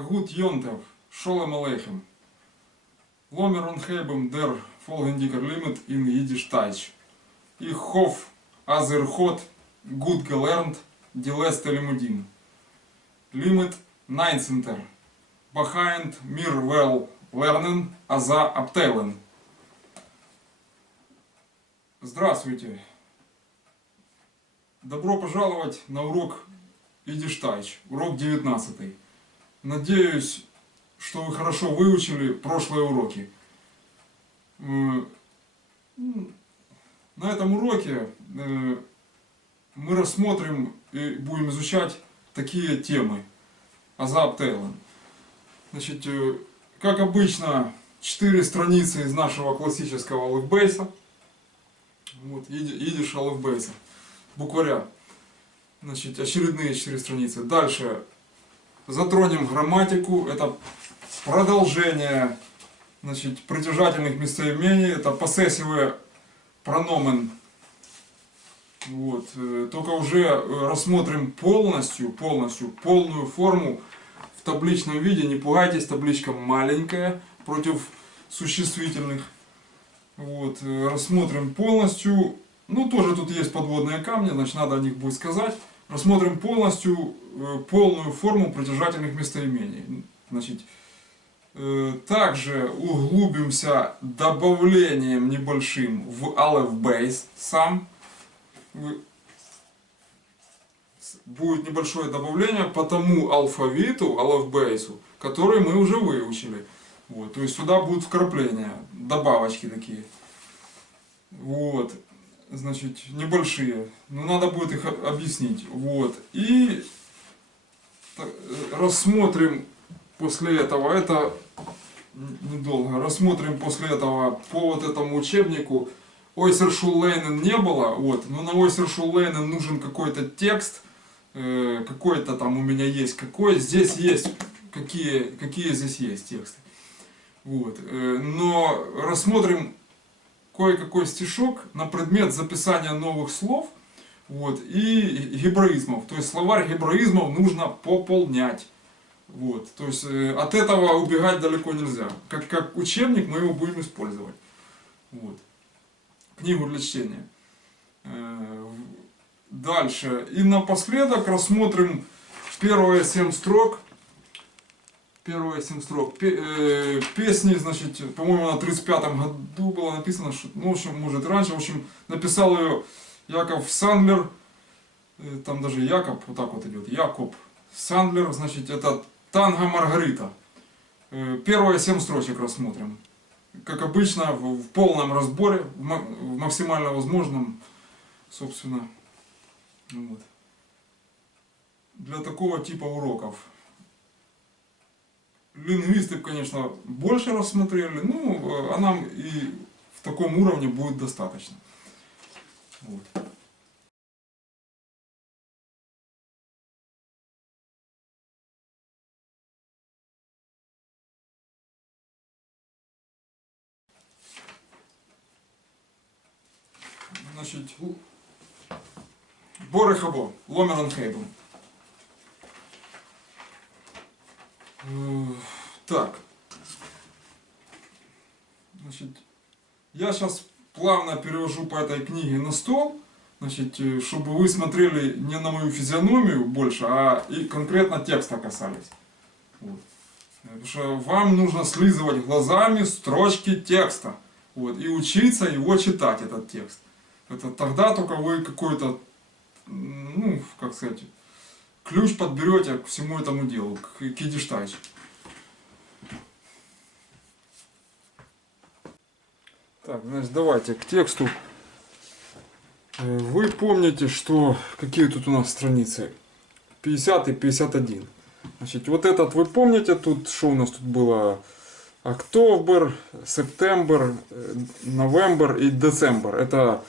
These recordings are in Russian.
Gut Jontag, Sholem Aleichem. Lomer on hebben der volgendiker limit in Yiddish Deutsch. Ich hoffe, als hat gut gelernt die letzte Limudim. Limit 19. Behind mir well lernen, аза abteilen. Здравствуйте. Добро пожаловать на урок Yiddish Deutsch, урок 19. Надеюсь, что вы хорошо выучили прошлые уроки. На этом уроке мы рассмотрим и будем изучать такие темы. Аза Abteilen. Значит, как обычно, 4 страницы из нашего классического алфбейса. Вот, Yiddish алфбейса. Букваря. Значит, очередные 4 страницы. Дальше затронем грамматику. Это продолжение, значит, притяжательных местоимений. Это possessive pronomen. Вот. Только уже рассмотрим полную форму в табличном виде. Не пугайтесь, табличка маленькая против существительных. Вот. Рассмотрим полностью. Ну, тоже тут есть подводные камни, значит, надо о них будет сказать. Рассмотрим полностью полную форму притяжательных местоимений. Значит, также углубимся добавлением небольшим в алфбейс сам. Будет небольшое добавление по тому алфавиту, алфбейсу, который мы уже выучили. Вот, то есть сюда будут вкрапления, добавочки такие. Вот. Значит, небольшие. Но надо будет их объяснить. Вот. И рассмотрим после этого, это недолго, рассмотрим после этого по вот этому учебнику. Ойсершуллейнен не было, вот, но на Ойсершуллейнен нужен какой-то текст, какой-то там у меня есть, какой, здесь есть, какие здесь есть тексты. Вот. Но рассмотрим кое-какой стишок на предмет записания новых слов, вот, и гебраизмов. То есть словарь гебраизмов нужно пополнять. Вот. То есть от этого убегать далеко нельзя. Как учебник мы его будем использовать. Вот. Книгу для чтения. Дальше. И напоследок рассмотрим первые 7 строк. Первые 7 строк. Песни, значит, по-моему, на 35-м году было написано, что, ну, в общем, может, раньше, в общем, написал ее Яков Сандлер, там даже Якоб, вот так вот идет, Якоб Сандлер, значит, это Танго Маргарита. Первые 7 строчек рассмотрим. Как обычно, в полном разборе, в максимально возможном, собственно, вот. Для такого типа уроков. Лингвисты, конечно, больше рассмотрели, ну, а нам и в таком уровне будет достаточно. Вот. Значит, Борехабо, Ломерон Хейбом. Так, значит, я сейчас плавно перевожу по этой книге на стол, значит, чтобы вы смотрели не на мою физиономию больше, а и конкретно текста касались. Вот. Потому что вам нужно слизывать глазами строчки текста, вот, и учиться его читать, этот текст. Это тогда только вы какой-то, ну, как сказать, ключ подберете к всему этому делу, к Yiddish Deutsch. Так, значит, давайте к тексту. Вы помните, что какие тут у нас страницы? 50 и 51. Значит, вот этот вы помните, тут что у нас тут было? Октябрь, сентябрь, новембр и децембр. Это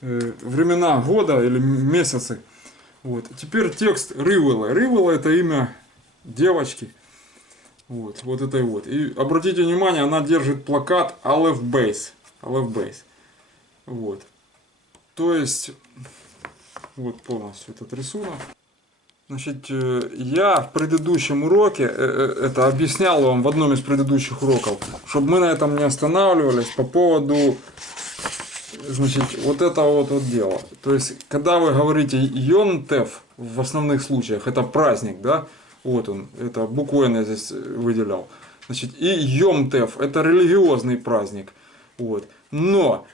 времена года или месяцы. Вот. Теперь текст Ривела. Ривела — это имя девочки. Вот, вот этой вот. И обратите внимание, она держит плакат алфбейс. Алфбейс. Вот. То есть, вот полностью этот рисунок. Значит, я в предыдущем уроке это объяснял вам в одном из предыдущих уроков, чтобы мы на этом не останавливались по поводу, значит, вот этого вот дела. То есть, когда вы говорите Йон-Тев в основных случаях, это праздник, да, вот он, это букву Н я здесь выделял. Значит, и Йом-Тев, это религиозный праздник, вот. Но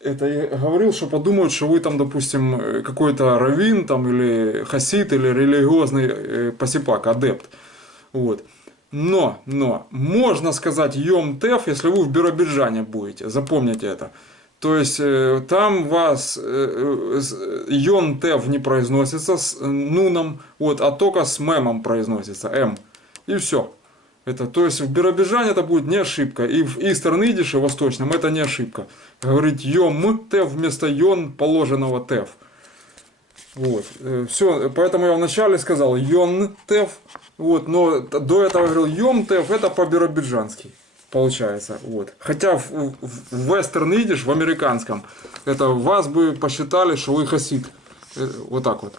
это я говорил, что подумают, что вы там, допустим, какой-то раввин там, или хасид, или религиозный посипак, адепт. Вот. Но, можно сказать Йом-Тев, если вы в Биробиджане будете, запомните это. То есть, там вас Йон-Тев не произносится с нуном, вот, а только с мемом произносится, м. И все. Это, то есть в Биробиджане это будет не ошибка. И в Eastern Yiddish, восточном, это не ошибка. Говорить Йом-Тев вместо Йон положенного Тев. Вот. Все, поэтому я вначале сказал Йон-Тев. Вот, но до этого я говорил Йом-Тев, это по-биробиджански получается. Вот. Хотя в Western Yiddish, в американском, это вас бы посчитали, что вы хасид. Вот так вот.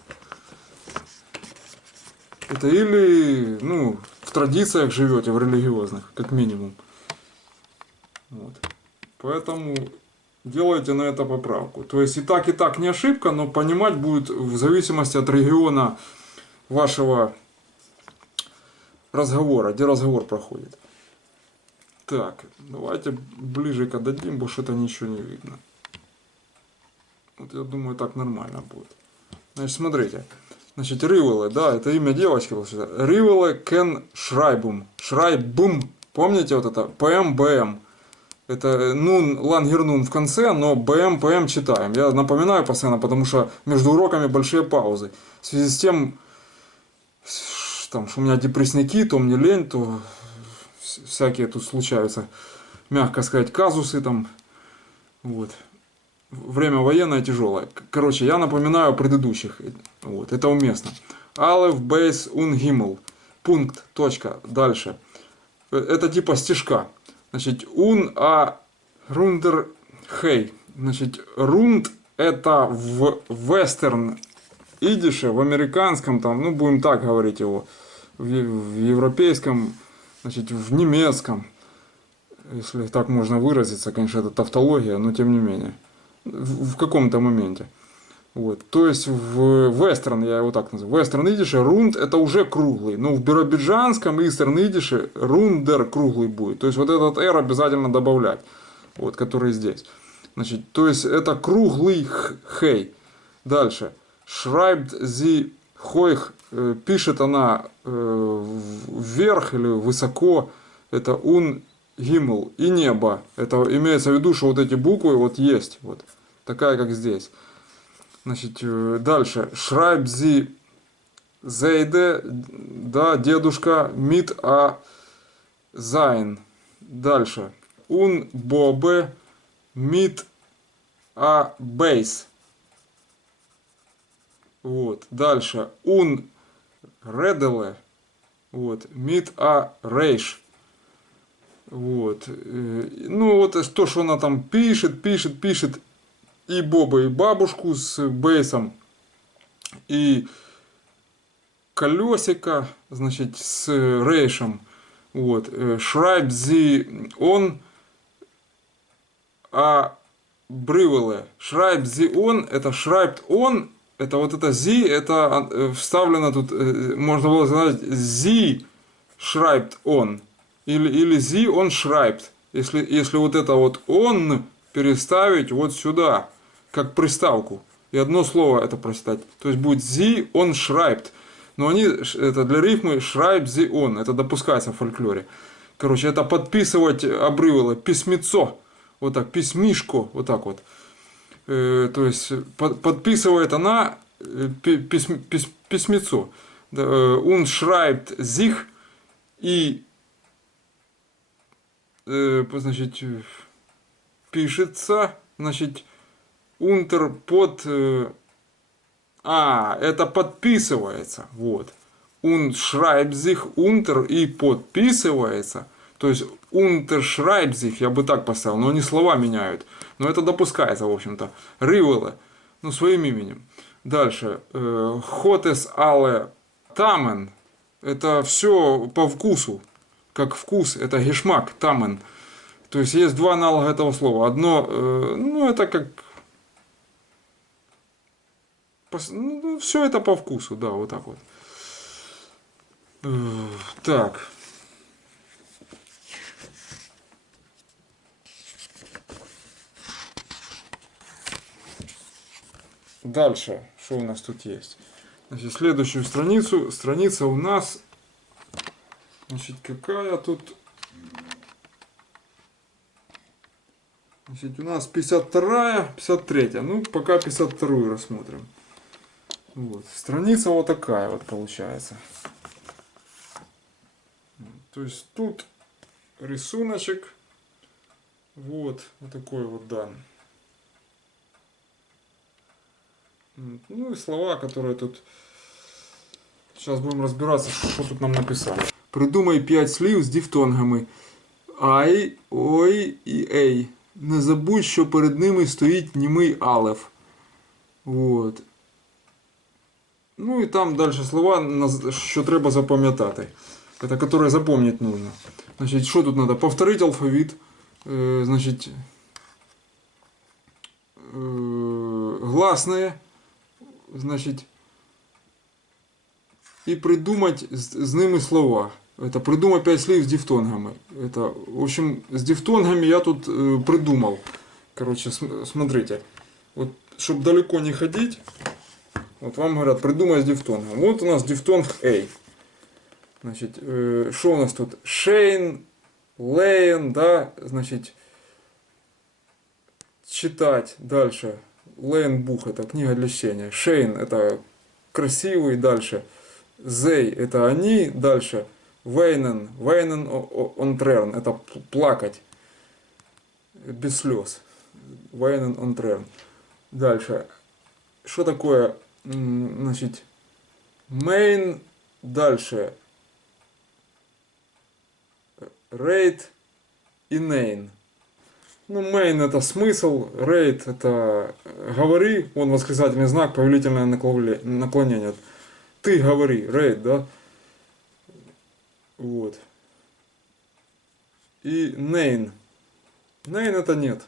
Это или, ну, в традициях живете, в религиозных, как минимум. Вот. Поэтому делайте на это поправку. То есть и так не ошибка, но понимать будет в зависимости от региона вашего разговора, где разговор проходит. Так, давайте ближе-ка дадим, потому что это ничего не видно. Вот я думаю, так нормально будет. Значит, смотрите. Значит, Ривеле, да, это имя девочки. Ривеле Кен Шрайбум. Шрайбум. Помните вот это? ПМ, БМ. Это нун, лангер нун в конце, но БМ, ПМ читаем. Я напоминаю постоянно, потому что между уроками большие паузы. В связи с тем, там, что у меня депрессники, то мне лень, то всякие тут случаются, мягко сказать, казусы там. Вот. Время военное тяжелое. Короче, я напоминаю о предыдущих. Вот, это уместно. Алеф, бейс, ун, гимл. Пункт, точка. Дальше. Это типа стишка. Значит, ун, а, рундер, хей. Значит, рунд это в вестерн идише, в американском, там, ну, будем так говорить его, в европейском, значит, в немецком. Если так можно выразиться, конечно, это тавтология, но тем не менее. В каком-то моменте. Вот. То есть в вестерн, я его так называю, вестерн идише рунд это уже круглый. Но в биробиджанском истерн идише рундер круглый будет. То есть вот этот R обязательно добавлять. Вот, который здесь. Значит, то есть это круглый хей. Дальше. Schreibt sie hoch. Пишет она вверх или высоко. Это un Гимл и небо. Это имеется в виду, что вот эти буквы вот есть. Вот. Такая, как здесь. Значит, дальше. Schreib sie Зейде, да, дедушка, mit a sein. Дальше. Un Bobbe mit a base. Вот. Дальше. Un Redele. Вот. Mit a reich. Вот. Ну, вот то, что она там пишет. И Боба, и бабушку с бейсом. И колесико, значит, с рейшем. Вот. Schreibt sie on a Брывеле. Schreibt sie on, это schreibt on, это вот это sie, это вставлено тут, можно было сказать, sie schreibt on. Или sie on schreibt. Если вот это вот on переставить вот сюда, как приставку. И одно слово это прочитать. То есть будет sie on schreibt. Но они, это для рифмы schreibt sie on. Это допускается в фольклоре. Короче, это подписывать обрывало. Письмецо. Вот так, письмишко. Вот так вот. То есть подписывает она письмецо. Und schreibt sich. И значит, пишется, значит, унтер под, это подписывается, вот, und schreibt sich унтер и подписывается, то есть унтер schreibt sich, я бы так поставил, но они слова меняют, но это допускается, в общем-то, Ривеле, ну, своим именем. Дальше. Хотес але тамен. Это все по вкусу. Как вкус. Это гешмак, тамен. То есть есть два аналога этого слова. Одно, ну это как... Ну, все это по вкусу, да, вот так вот. Так. Дальше, что у нас тут есть? Значит, следующую страницу. Страница у нас, значит, какая тут? Значит, у нас 52-я, 53-я. Ну, пока 52-ю рассмотрим. Вот. Страница вот такая вот получается. То есть тут рисуночек. Вот такой вот дан. Ну и слова, которые тут... Сейчас будем разбираться, что тут нам написали. Придумай 5 слів з дифтонгами ай, ой і ей. Не забудь, що перед ними стоїть німий алеф. Вот. Ну і там далі слова, що треба запам'ятати. Это которые запомнить нужно. Значит, что тут надо? Повторить алфавит. Значит, гласные. Значит, и придумать с ними слова. Это придумать 5 слів с дифтонгами. Это, в общем, с дифтонгами я тут придумал. Короче, смотрите. Вот, чтобы далеко не ходить, вот вам говорят, придумай с дифтонгом. Вот у нас дифтонг A. Значит, что у нас тут? Шейн, Лейн, да, значит, читать дальше. Лейнбух — это книга для чтения. Шейн — это красивый, дальше. Зей — это они, дальше. Вейнен онтрерн — это плакать без слез. Вейнен онтрерн. Дальше. Что такое, значит, мейн, дальше. Рейд и нейн. Ну, main — это смысл, рейд — это говори, он восклицательный знак, повелительное наклонение. Ты говори, рейд, да? Вот. И нейн. Нейн — это нет.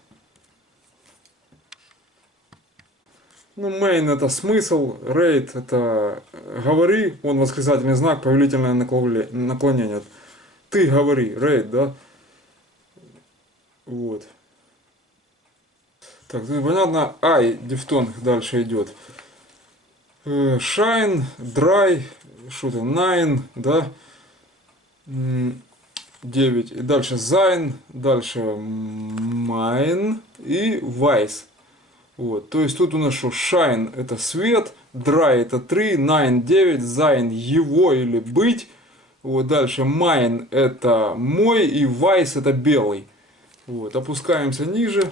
Ну, main — это смысл, рейд — это говори, он восклицательный знак, повелительное наклонение. Ты говори, рейд, да? Вот. Так, тут понятно, ай, дифтонг дальше идет. Shine, dry, что-то, nine, да? 9. И дальше sein, дальше mine и wise. Вот, то есть тут у нас что? Shine — это свет, dry — это 3, nine — 9, sein — его или быть. Вот, дальше mine — это мой, и wise — это белый. Вот, опускаемся ниже.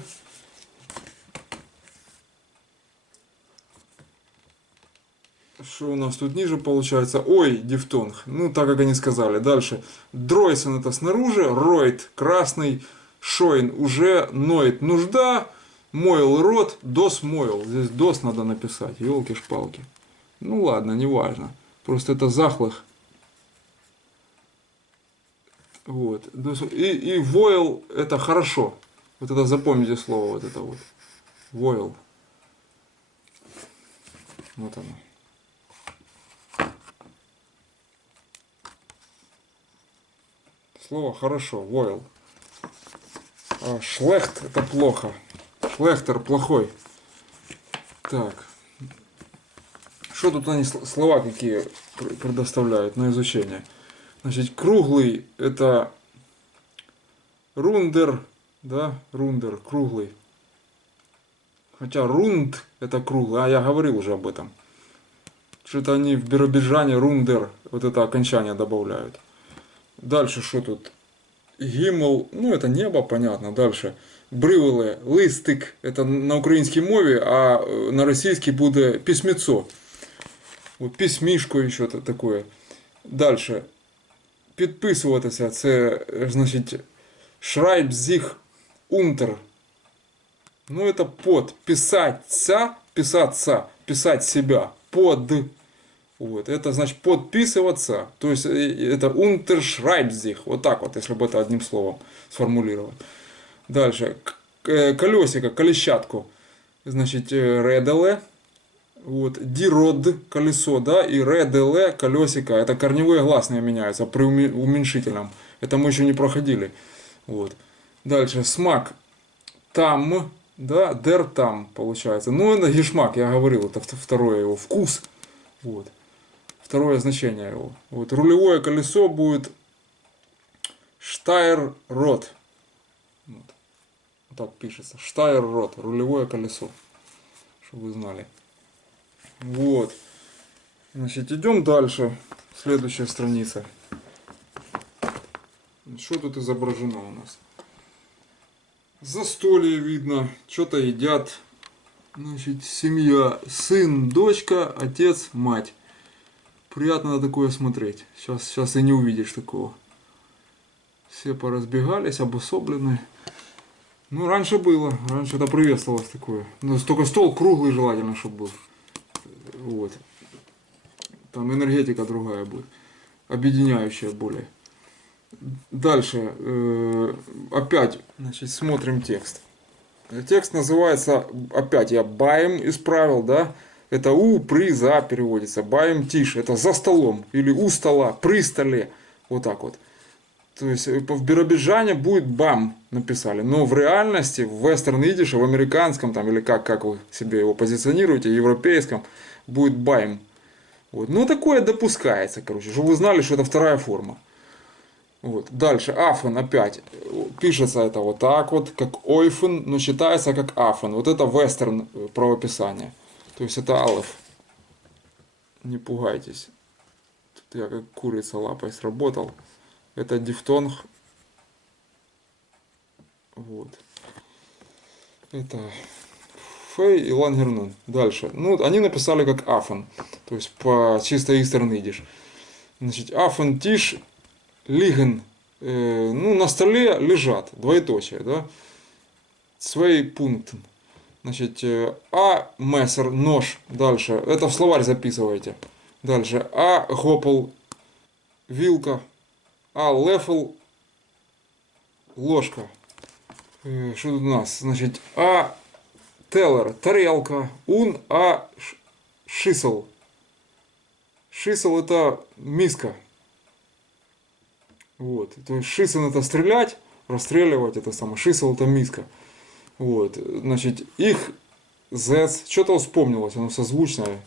Что у нас тут ниже получается? Ой, дифтонг. Ну, так как они сказали. Дальше. Дройсен — это снаружи. Ройд — красный. Шойн — уже. Ноет — нужда. Мойл — рот. Дос — мойл. Здесь дос надо написать. Ёлки-шпалки. Ну ладно, неважно. Просто это захлых. Вот. И войл — это хорошо. Вот это запомните слово. Вот это вот. Войл. Вот оно. Слово хорошо, войл. А шлехт — это плохо. Шлехтер — плохой. Так. Что тут они слова какие предоставляют на изучение? Значит, круглый — это рундер, да, рундер, круглый. Хотя рунд — это круглый, а я говорил уже об этом. Что-то они в биробиджане рундер, вот это окончание добавляют. Дальше что тут? Гимл, ну это небо, понятно. Дальше. Бривеле, листик, это на українській мові, а на російській буде письмецо. Вот письмішко еще такое. Дальше. Підписуватися, це, значить, schreib sich unter. Ну это под. Писаться, писаться. писать себя. Под. Вот. Это значит подписываться. То есть это unterschreibt sich. Вот так вот, если бы это одним словом сформулировать. Дальше. Колесико, колещатку. Значит, ределе. Вот, дирод, колесо, да, и ределе, колесико. Это корневые гласные меняются при уменьшительном. Это мы еще не проходили. Вот. Дальше, смак, там, да, дер там получается. Ну, это гешмак, я говорил, это второе его, вкус. Вот. Второе значение его. Вот, рулевое колесо будет штайр-рот. Вот. Так пишется. Штайр-рот, рулевое колесо. Чтобы вы знали. Вот. Значит, идем дальше. Следующая страница. Что тут изображено у нас? Застолье видно. Что-то едят. Значит, семья. Сын, дочка, отец, мать. Приятно на такое смотреть. Сейчас и не увидишь такого. Все поразбегались, обособлены. Ну, раньше было. Раньше это приветствовалось такое. Но только стол круглый желательно, чтобы был. Вот. Там энергетика другая будет. Объединяющая более. Дальше. Опять, значит, смотрим текст. Текст называется, опять я баем исправил, да? Это у, при, за переводится. Баем тиш. Это за столом. Или у стола, при столе. Вот так вот. То есть в биробиджане будет бам написали. Но в реальности, в вестерн идише, в американском, там, или как вы себе его позиционируете, в европейском, будет байм. Вот. Ну, такое допускается, короче, чтобы вы знали, что это вторая форма. Вот. Дальше, афен опять. Пишется это вот так вот, как ойфен, но считается как афен. Вот это вестерн правописание. То есть это алеф. Не пугайтесь. Тут я как курица лапой сработал. Это дифтонг. Вот. Это фей и лангернун. Дальше. Ну, они написали как афен. То есть по чисто истерн идиш. Значит, афен тиш лиген. Ну, на столе лежат. Двоеточие, да? Свей пунктен. Значит, а мессер, нож. Дальше. Это в словарь записывайте. Дальше. А гопл, вилка. А лефл, ложка. Что тут у нас? Значит, а теллер, тарелка. Ун, а шисел. Шисел это миска. Вот. То есть шисел это стрелять, расстреливать, это самое. Шисел это миска. Вот. Значит, их зец. Что-то вспомнилось, оно созвучное.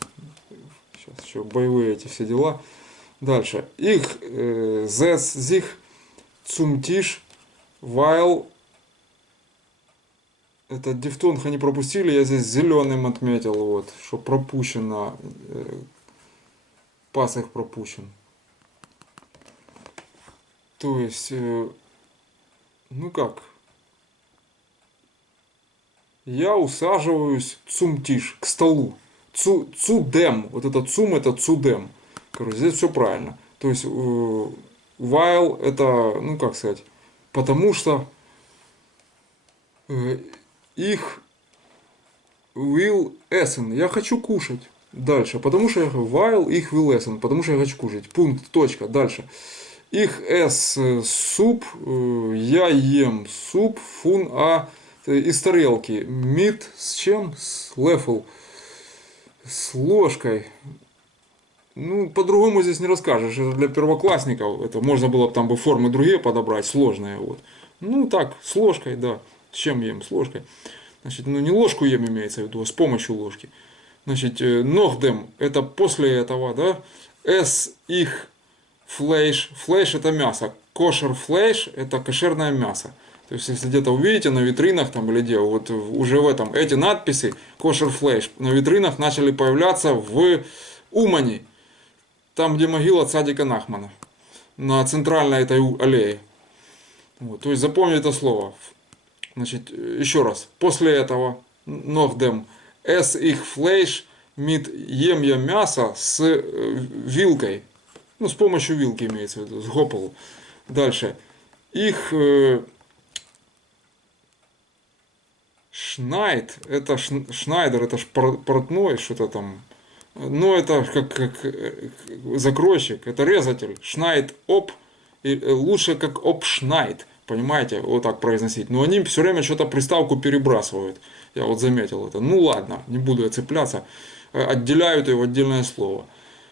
Сейчас еще боевые эти все дела. Дальше. Их зец зих цумтиш вайл. Это дифтонг они пропустили, я здесь зеленым отметил, вот, что пропущено. Пасах пропущен. То есть, ну как? Я усаживаюсь цумтиш к столу. Цудем. Вот это цум, это цудем. Короче, здесь все правильно. То есть, while это, ну как сказать, потому что их will essen. Я хочу кушать. Дальше. Потому что я while их will essen. Потому что я хочу кушать. Пункт. Точка. Дальше. Их s суп. Я ем суп. Фун из тарелки. Meat с чем? С лефл. С ложкой. Ну, по-другому здесь не расскажешь. Это для первоклассников. Это можно было бы там бы формы другие подобрать, сложные. Вот. Ну, так, с ложкой, да. С чем ем? С ложкой. Значит, ну, не ложку ем имеется в виду, а с помощью ложки. Значит, ногдем, это после этого, да. С их флейш. Флейш это мясо. Кошер флейш это кошерное мясо. То есть, если где-то увидите на витринах там или где, вот уже в этом, эти надписи, кошер флейш, на витринах начали появляться в Умани. Там, где могила Цадика Нахмана. На центральной этой аллее. Вот, то есть запомни это слово. Значит, еще раз. После этого ногдем с их флейш мит ем я мясо с вилкой. Ну, с помощью вилки имеется в виду, с гопол. Дальше. Их Шнайд, это Шнайдер, это ж портной, что-то там. Ну, это как закройщик, это резатель. Шнайд оп, и лучше как опшнайд, понимаете, вот так произносить. Но они все время что-то приставку перебрасывают. Я вот заметил это. Ну ладно, не буду я цепляться. Отделяют ее в отдельное слово.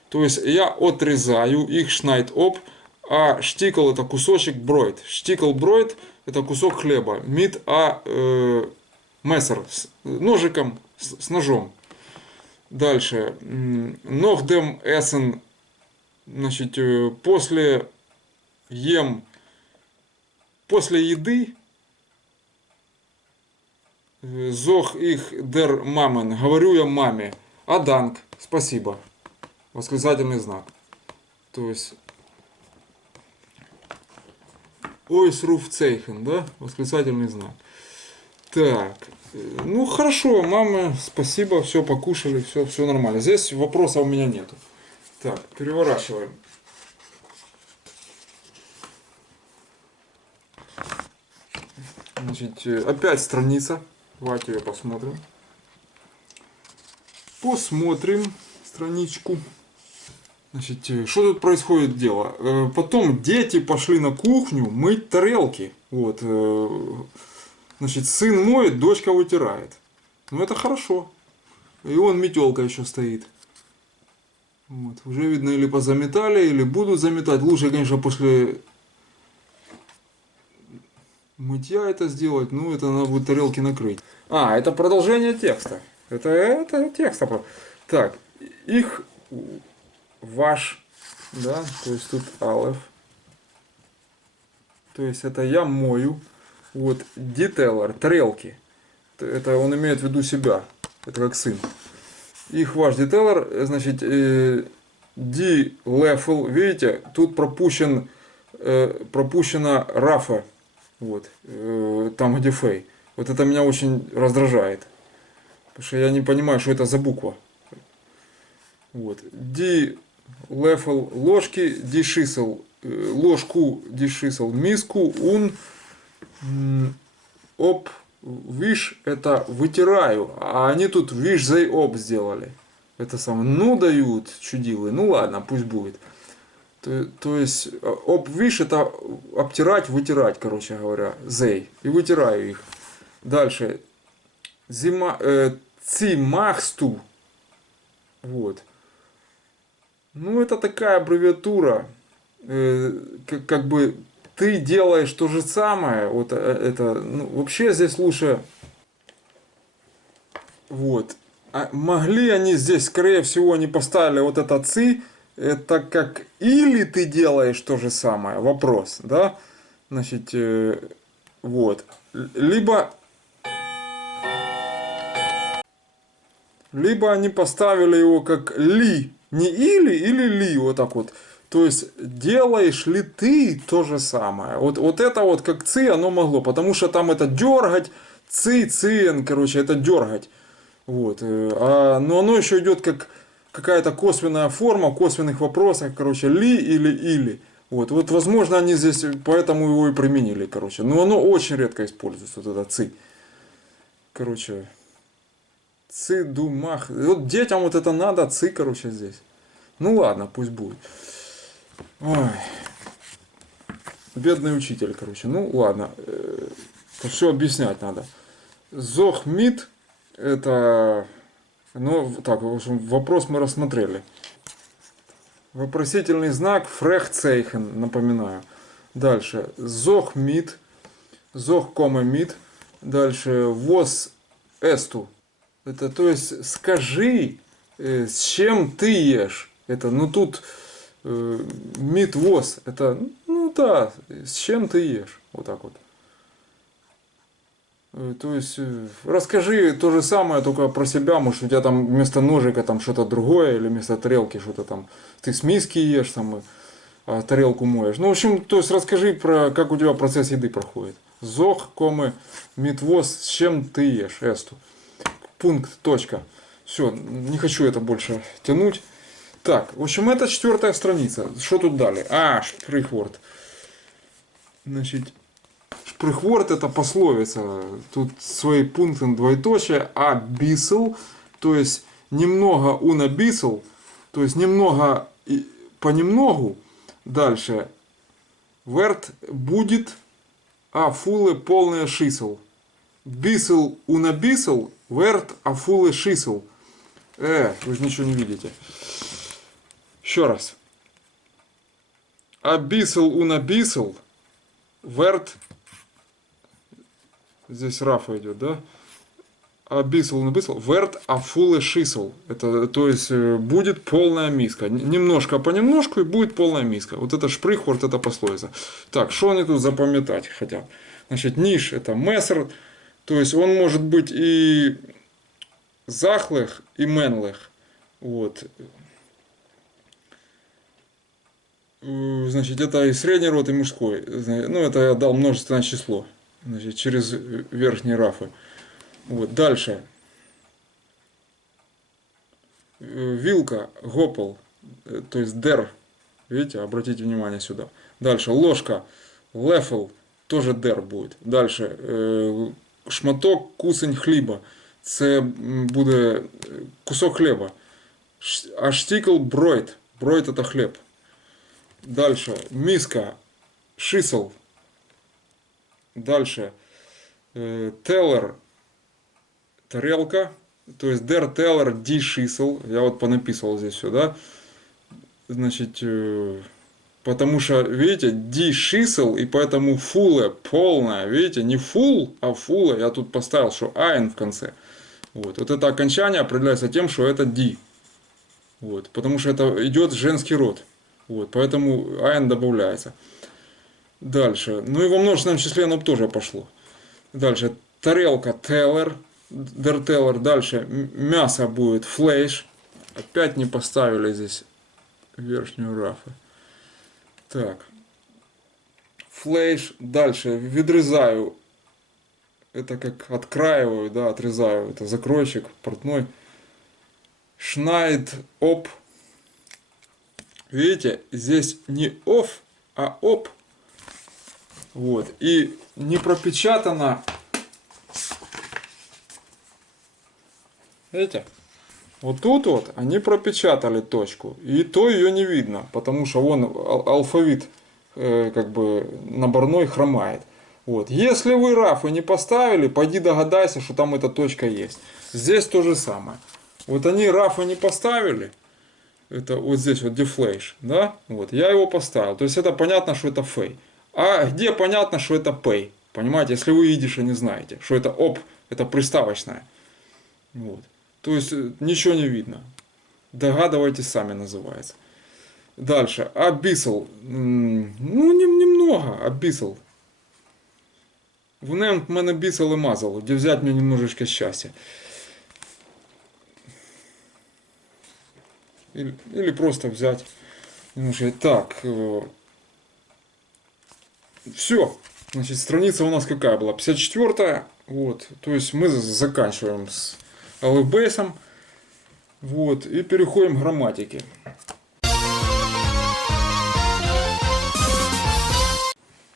То есть я отрезаю их шнайд оп, а штикл это кусочек бройд. Штикл бройд это кусок хлеба. Мид мессер с ножиком, с ножом. Дальше. Нохдем эссен. Значит, после еды зох их дер мамен. Говорю я маме. Аданг. Спасибо. Восклицательный знак. То есть ойсруф цейхен, да? Восклицательный знак. Так, ну хорошо, мама, спасибо, все покушали, все нормально. Здесь вопросов у меня нету. Так, переворачиваем. Значит, опять страница. Давайте ее посмотрим. Посмотрим страничку. Значит, что тут происходит дело? Потом дети пошли на кухню мыть тарелки. Вот. Значит, сын моет, дочка вытирает. Ну это хорошо. И он метелка еще стоит. Вот. Уже видно, или позаметали, или будут заметать. Лучше, конечно, после мытья это сделать. Ну, это надо будет тарелки накрыть. А, это продолжение текста. Это текст. Так, их ваш, да, то есть тут алеф. То есть это я мою. Вот, детейлер, тарелки. Это он имеет в виду себя. Это как сын. Их ваш детейлер, значит, ди лефл, видите, тут пропущена рафа. Вот, там где фей. Вот это меня очень раздражает. Потому что я не понимаю, что это за буква. Вот. Ди лефл ложки, ди шисел ложку, ди шисел миску, ун оп виш это вытираю, а они тут виш зей оп сделали. Это самое, ну дают чудилы, ну ладно, пусть будет. То есть оп виш это обтирать, вытирать, короче говоря, зей. И вытираю их. Дальше. Зима, цимахсту. Вот. Ну это такая аббревиатура. Как бы ты делаешь то же самое, вот это, ну, вообще здесь лучше, вот, а могли они здесь, скорее всего, не поставили вот это ци, это как или ты делаешь то же самое, вопрос, да, значит, вот, либо они поставили его как ли, не или ли, вот так вот. То есть, делаешь ли ты то же самое? Вот это вот как ци, оно могло. Потому что там это дергать, циен, короче, это дергать. Вот. Но оно еще идет как какая-то косвенная форма, косвенных вопросов, короче, ли или. Вот возможно, они здесь поэтому его и применили, короче. Но оно очень редко используется, вот это ци. Короче, ци, думах. Вот детям вот это надо, ци, короче, здесь. Ну ладно, пусть будет. Ой. Бедный учитель, короче. Ну ладно. Все объяснять надо. Зохмит это... Ну так, в общем, вопрос мы рассмотрели. Вопросительный знак фрехцейхен, напоминаю. Дальше. Зохмит. Зохкомемит. Дальше. Вос эсту. Это то есть скажи, с чем ты ешь. Это, ну тут мид воз, это, ну да, с чем ты ешь. Вот так вот. То есть расскажи то же самое, только про себя, может у тебя там вместо ножика там что-то другое, или вместо тарелки что-то там, ты с миски ешь, там, а тарелку моешь. Ну, в общем, то есть расскажи про, как у тебя процесс еды проходит. Зох, комы, мид воз, с чем ты ешь, эсту. Пункт, точка. Все, не хочу это больше тянуть. Так, в общем, это 4-я страница. Что тут далее? А, шприхворд. Значит, Шприхворд это пословица. Тут свои пункты двоеточие. Абисл, то есть немного унабисл, то есть немного понемногу. Дальше. Верт будет, а фулы полная шисл. Бисл унабисл, верт, а фулы шисл. Вы же ничего не видите. Еще раз. Абисл унабисл, верт. Здесь рафа идет, да? Абисл унабисл, верт, а фулы шисл. Это, то есть, будет полная миска. Немножко понемножку и будет полная миска. Вот это шприхворд, это пословица. Так, что они тут запам'ятать хотят? Значит, ниш это мессер. То есть, он может быть и захлых, и менлых. Вот. Значит, это и средний род, и мужской. Ну, это я дал множественное число. Значит, через верхние рафы. Вот, дальше. Вилка, гопл, то есть дер. Видите, обратите внимание сюда. Дальше ложка, лефл, тоже дер будет. Дальше шматок, кусень хліба. Це буде кусок хлеба. А штикл бройд. Бройд это хлеб. Дальше миска, шисел. Дальше теллер, тарелка. То есть der Teller die Schüssel. Я вот понаписывал здесь все, да. Значит, потому что, видите, die Schüssel, и поэтому фуле, полная, видите, не фул, а фуле. Я тут поставил, что ein в конце. Вот это окончание определяется тем, что это die. Вот, потому что это идет женский род. Вот, поэтому ein добавляется. Дальше. Ну и во множественном числе оно тоже пошло. Дальше. Тарелка Teller. Der Teller. Дальше. Мясо будет Fleisch. Опять не поставили здесь верхнюю рафу. Так. Fleisch. Дальше. Відрізаю. Это как откраиваю, да, отрезаю. Это закройщик, портной. Schneid op. Видите, здесь не off, а op. Вот. И не пропечатано. Видите? Вот тут вот они пропечатали точку. И то ее не видно. Потому что вон алфавит как бы наборной хромает. Вот. Если вы рафы не поставили, пойди догадайся, что там эта точка есть. Здесь то же самое. Вот они рафы не поставили. Это вот здесь вот deflation, да? Вот. Я его поставил. То есть это понятно, что это фей. А где понятно, что это pay? Понимаете, если вы идиш и не знаете, что это оп, это приставочное. Вот. То есть ничего не видно. Догадывайтесь сами, называется. Дальше. Abyssal. Ну, немного. Abyssal. В нем мене бісал и мазал. Где взять мне немножечко счастья. Или просто взять немножко. Так. Все. Значит, страница у нас какая была? 54-я. Вот. То есть мы заканчиваем с алфбейсом. Вот. И переходим к грамматике.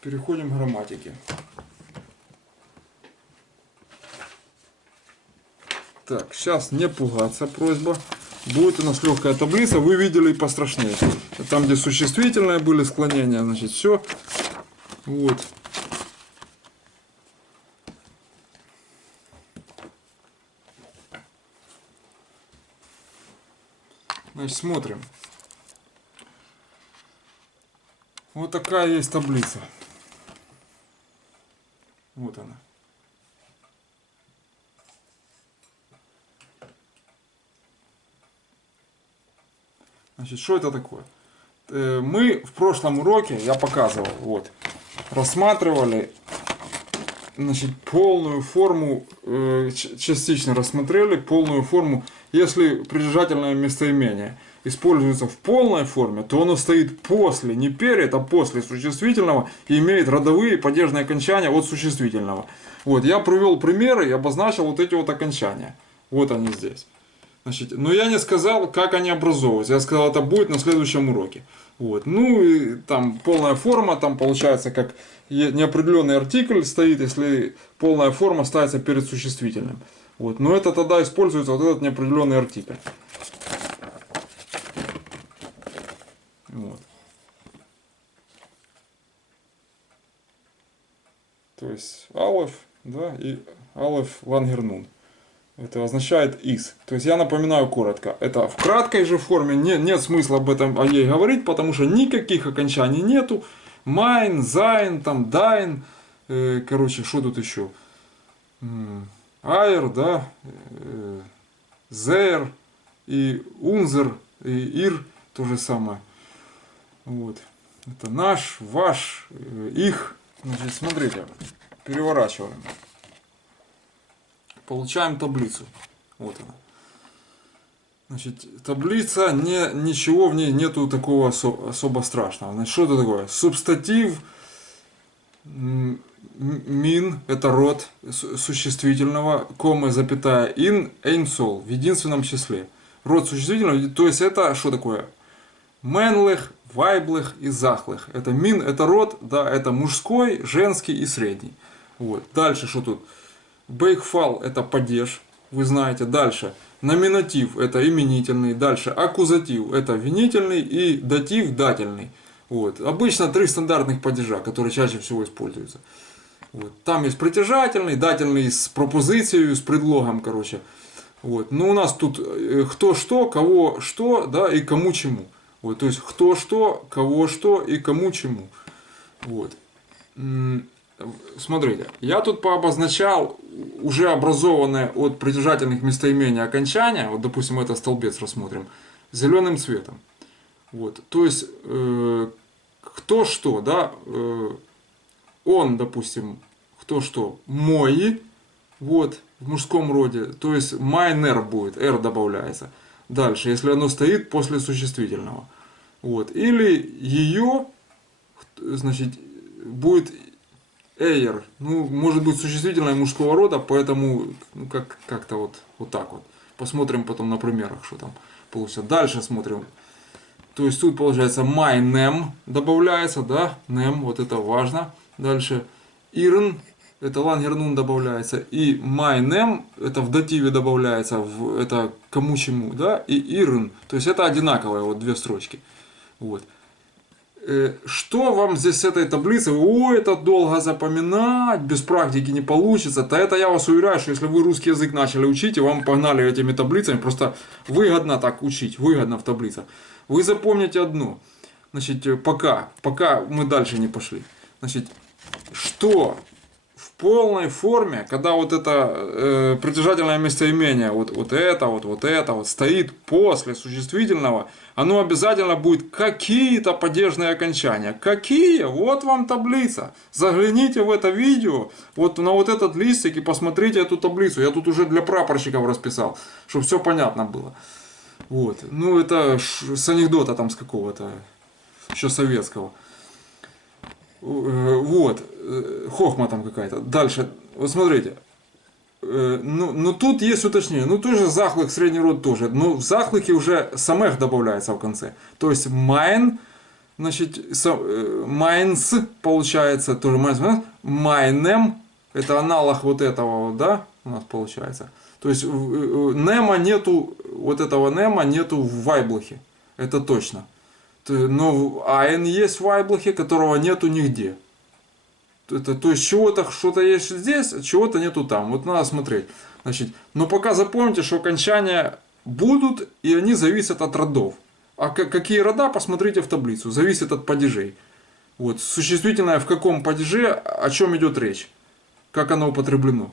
Переходим к грамматике. Так, сейчас не пугаться, просьба. Будет у нас легкая таблица. Вы видели и пострашнее. Там, где существительные были, склонения, значит, все. Вот. Значит, смотрим. Вот такая есть таблица. Вот она. Значит, что это такое? Мы в прошлом уроке, я показывал, вот, рассматривали, значит, полную форму, частично рассмотрели полную форму. Если придержательное местоимение используется в полной форме, то оно стоит после, не перед, а после существительного и имеет родовые и падежные окончания от существительного. Вот, я привел примеры и обозначил вот эти вот окончания. Вот они здесь. Значит, но я не сказал, как они образовываются. Я сказал, это будет на следующем уроке. Вот. Ну и там полная форма, там получается как неопределенный артикль стоит, если полная форма ставится перед существительным. Вот. Но это тогда используется вот этот неопределенный артикль. Вот. То есть алеф, да, и алеф лангернун. Это означает из. То есть я напоминаю коротко. Это в краткой же форме, нет смысла об этом о ей говорить, потому что никаких окончаний нету. Майн, зайн, там дайн. Короче, что тут еще? Айр, да, зер и унзер и ир то же самое. Вот. Это наш, ваш, их. Значит, смотрите, переворачиваем. Получаем таблицу. Вот она. Значит, таблица, ничего в ней нету такого особо страшного. Значит, что это такое? Субстатив мин, это род существительного, кома, запятая, ин, эйнсол, в единственном числе. Род существительного, то есть это что такое? Менлых, вайблых и захлых. Это мин, это род, да, это мужской, женский и средний. Вот. Дальше что тут? Бейкфал это падеж, вы знаете. Дальше номинатив это именительный. Дальше аккузатив это винительный и датив дательный. Вот. Обычно 3 стандартных падежа, которые чаще всего используются. Вот. Там есть притяжательный, дательный с пропозицией, с предлогом, короче. Вот. Но у нас тут кто что, кого что, да, и кому чему. Вот. То есть кто что, кого что и кому чему. Вот. Смотрите, я тут пообозначал уже образованные от притяжательных местоимений окончания, вот допустим это столбец рассмотрим, зеленым цветом. Вот, то есть кто что, да, он, допустим, кто что, мой, вот, в мужском роде, то есть майнер будет, r добавляется. Дальше, если оно стоит после существительного. Вот, или ее, значит, будет эйр, ну, может быть существительное мужского рода, поэтому ну, как-то вот так вот. Посмотрим потом на примерах, что там получится. Дальше смотрим. То есть тут получается my name добавляется, да, name, вот это важно. Дальше irn, это лангернун добавляется. И my name, это в дативе добавляется, это кому чему, да, и irn. То есть это одинаковые вот 2 строчки. Вот. Что вам здесь с этой таблицы? Ой, это долго запоминать, без практики не получится. То это я вас уверяю, что если вы русский язык начали учить, и вам погнали этими таблицами, просто выгодно так учить, выгодно в таблицах. Вы запомните одно, значит, пока мы дальше не пошли. Значит, что в полной форме, когда вот это притяжательное местоимение, вот это стоит после существительного, оно обязательно будет какие-то падежные окончания. Какие? Вот вам таблица. Загляните в это видео, вот на вот этот листик и посмотрите эту таблицу. Я тут уже для прапорщиков расписал, чтобы все понятно было. Вот. Ну это с анекдота там с какого-то, еще советского. Вот. Хохма там какая-то. Дальше. Вот смотрите. Ну тут есть уточнение. Ну тоже захлых, средний род тоже. Но в захлыхе уже самех добавляется в конце. То есть майн, значит, майнс получается тоже майнем. Это аналог вот этого, да, у нас получается. То есть нема нету, вот этого нема нету в вайблахе. Это точно. Но айн есть в вайблахе, которого нету нигде. То есть чего-то, что-то есть здесь, чего-то нету там. Вот надо смотреть. Значит, но пока запомните, что окончания будут, и они зависят от родов. А какие рода, посмотрите в таблицу. Зависит от падежей. Вот, существительное в каком падеже, о чем идет речь. Как оно употреблено.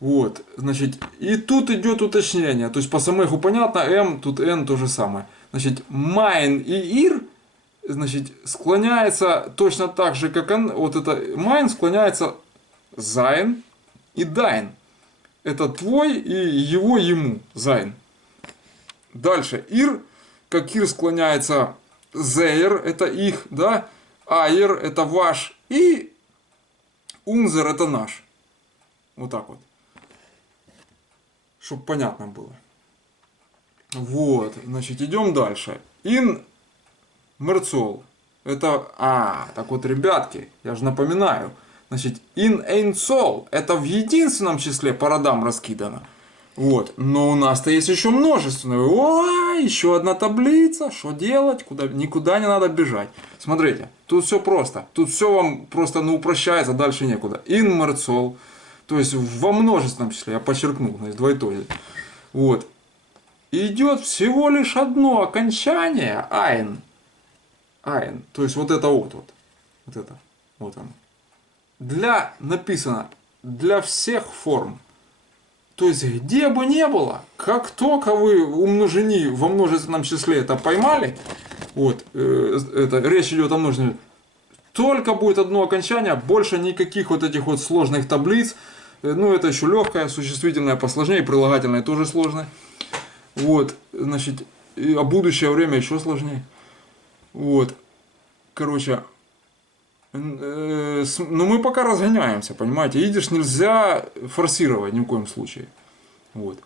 Вот, значит, и тут идет уточнение. То есть по самеху понятно, М, тут Н то же самое. Значит, майн и ир, значит, склоняется точно так же, как он. Вот это майн склоняется зайн и дайн. Это твой и его ему, зайн. Дальше, ир, как ир склоняется зейр, это их, да. Айр, это ваш. И унзер, это наш. Вот так вот. Чтобы понятно было. Вот, значит, идем дальше. Ин мерцол. Это, так вот, ребятки, я же напоминаю. Значит, in ein Zoll, это в единственном числе по родам раскидано. Вот, но у нас-то есть еще множественное. Ой, еще одна таблица, что делать? Никуда не надо бежать. Смотрите, тут все просто. Тут все вам просто упрощается, дальше некуда. In мерцол, то есть во множественном числе, я подчеркнул, значит, двоеточие. Вот. Идет всего лишь одно окончание, ein. Ein, то есть вот это вот это, вот оно. Написано для всех форм. То есть где бы ни было, как только вы умножени во множественном числе это поймали, вот, это речь идет о множественном, только будет одно окончание, больше никаких вот этих вот сложных таблиц. Ну, это еще легкое, существительное посложнее, прилагательное тоже сложное. Вот, значит, а будущее время еще сложнее. Вот, короче, но мы пока разгоняемся, понимаете, идиш нельзя форсировать ни в коем случае. Вот.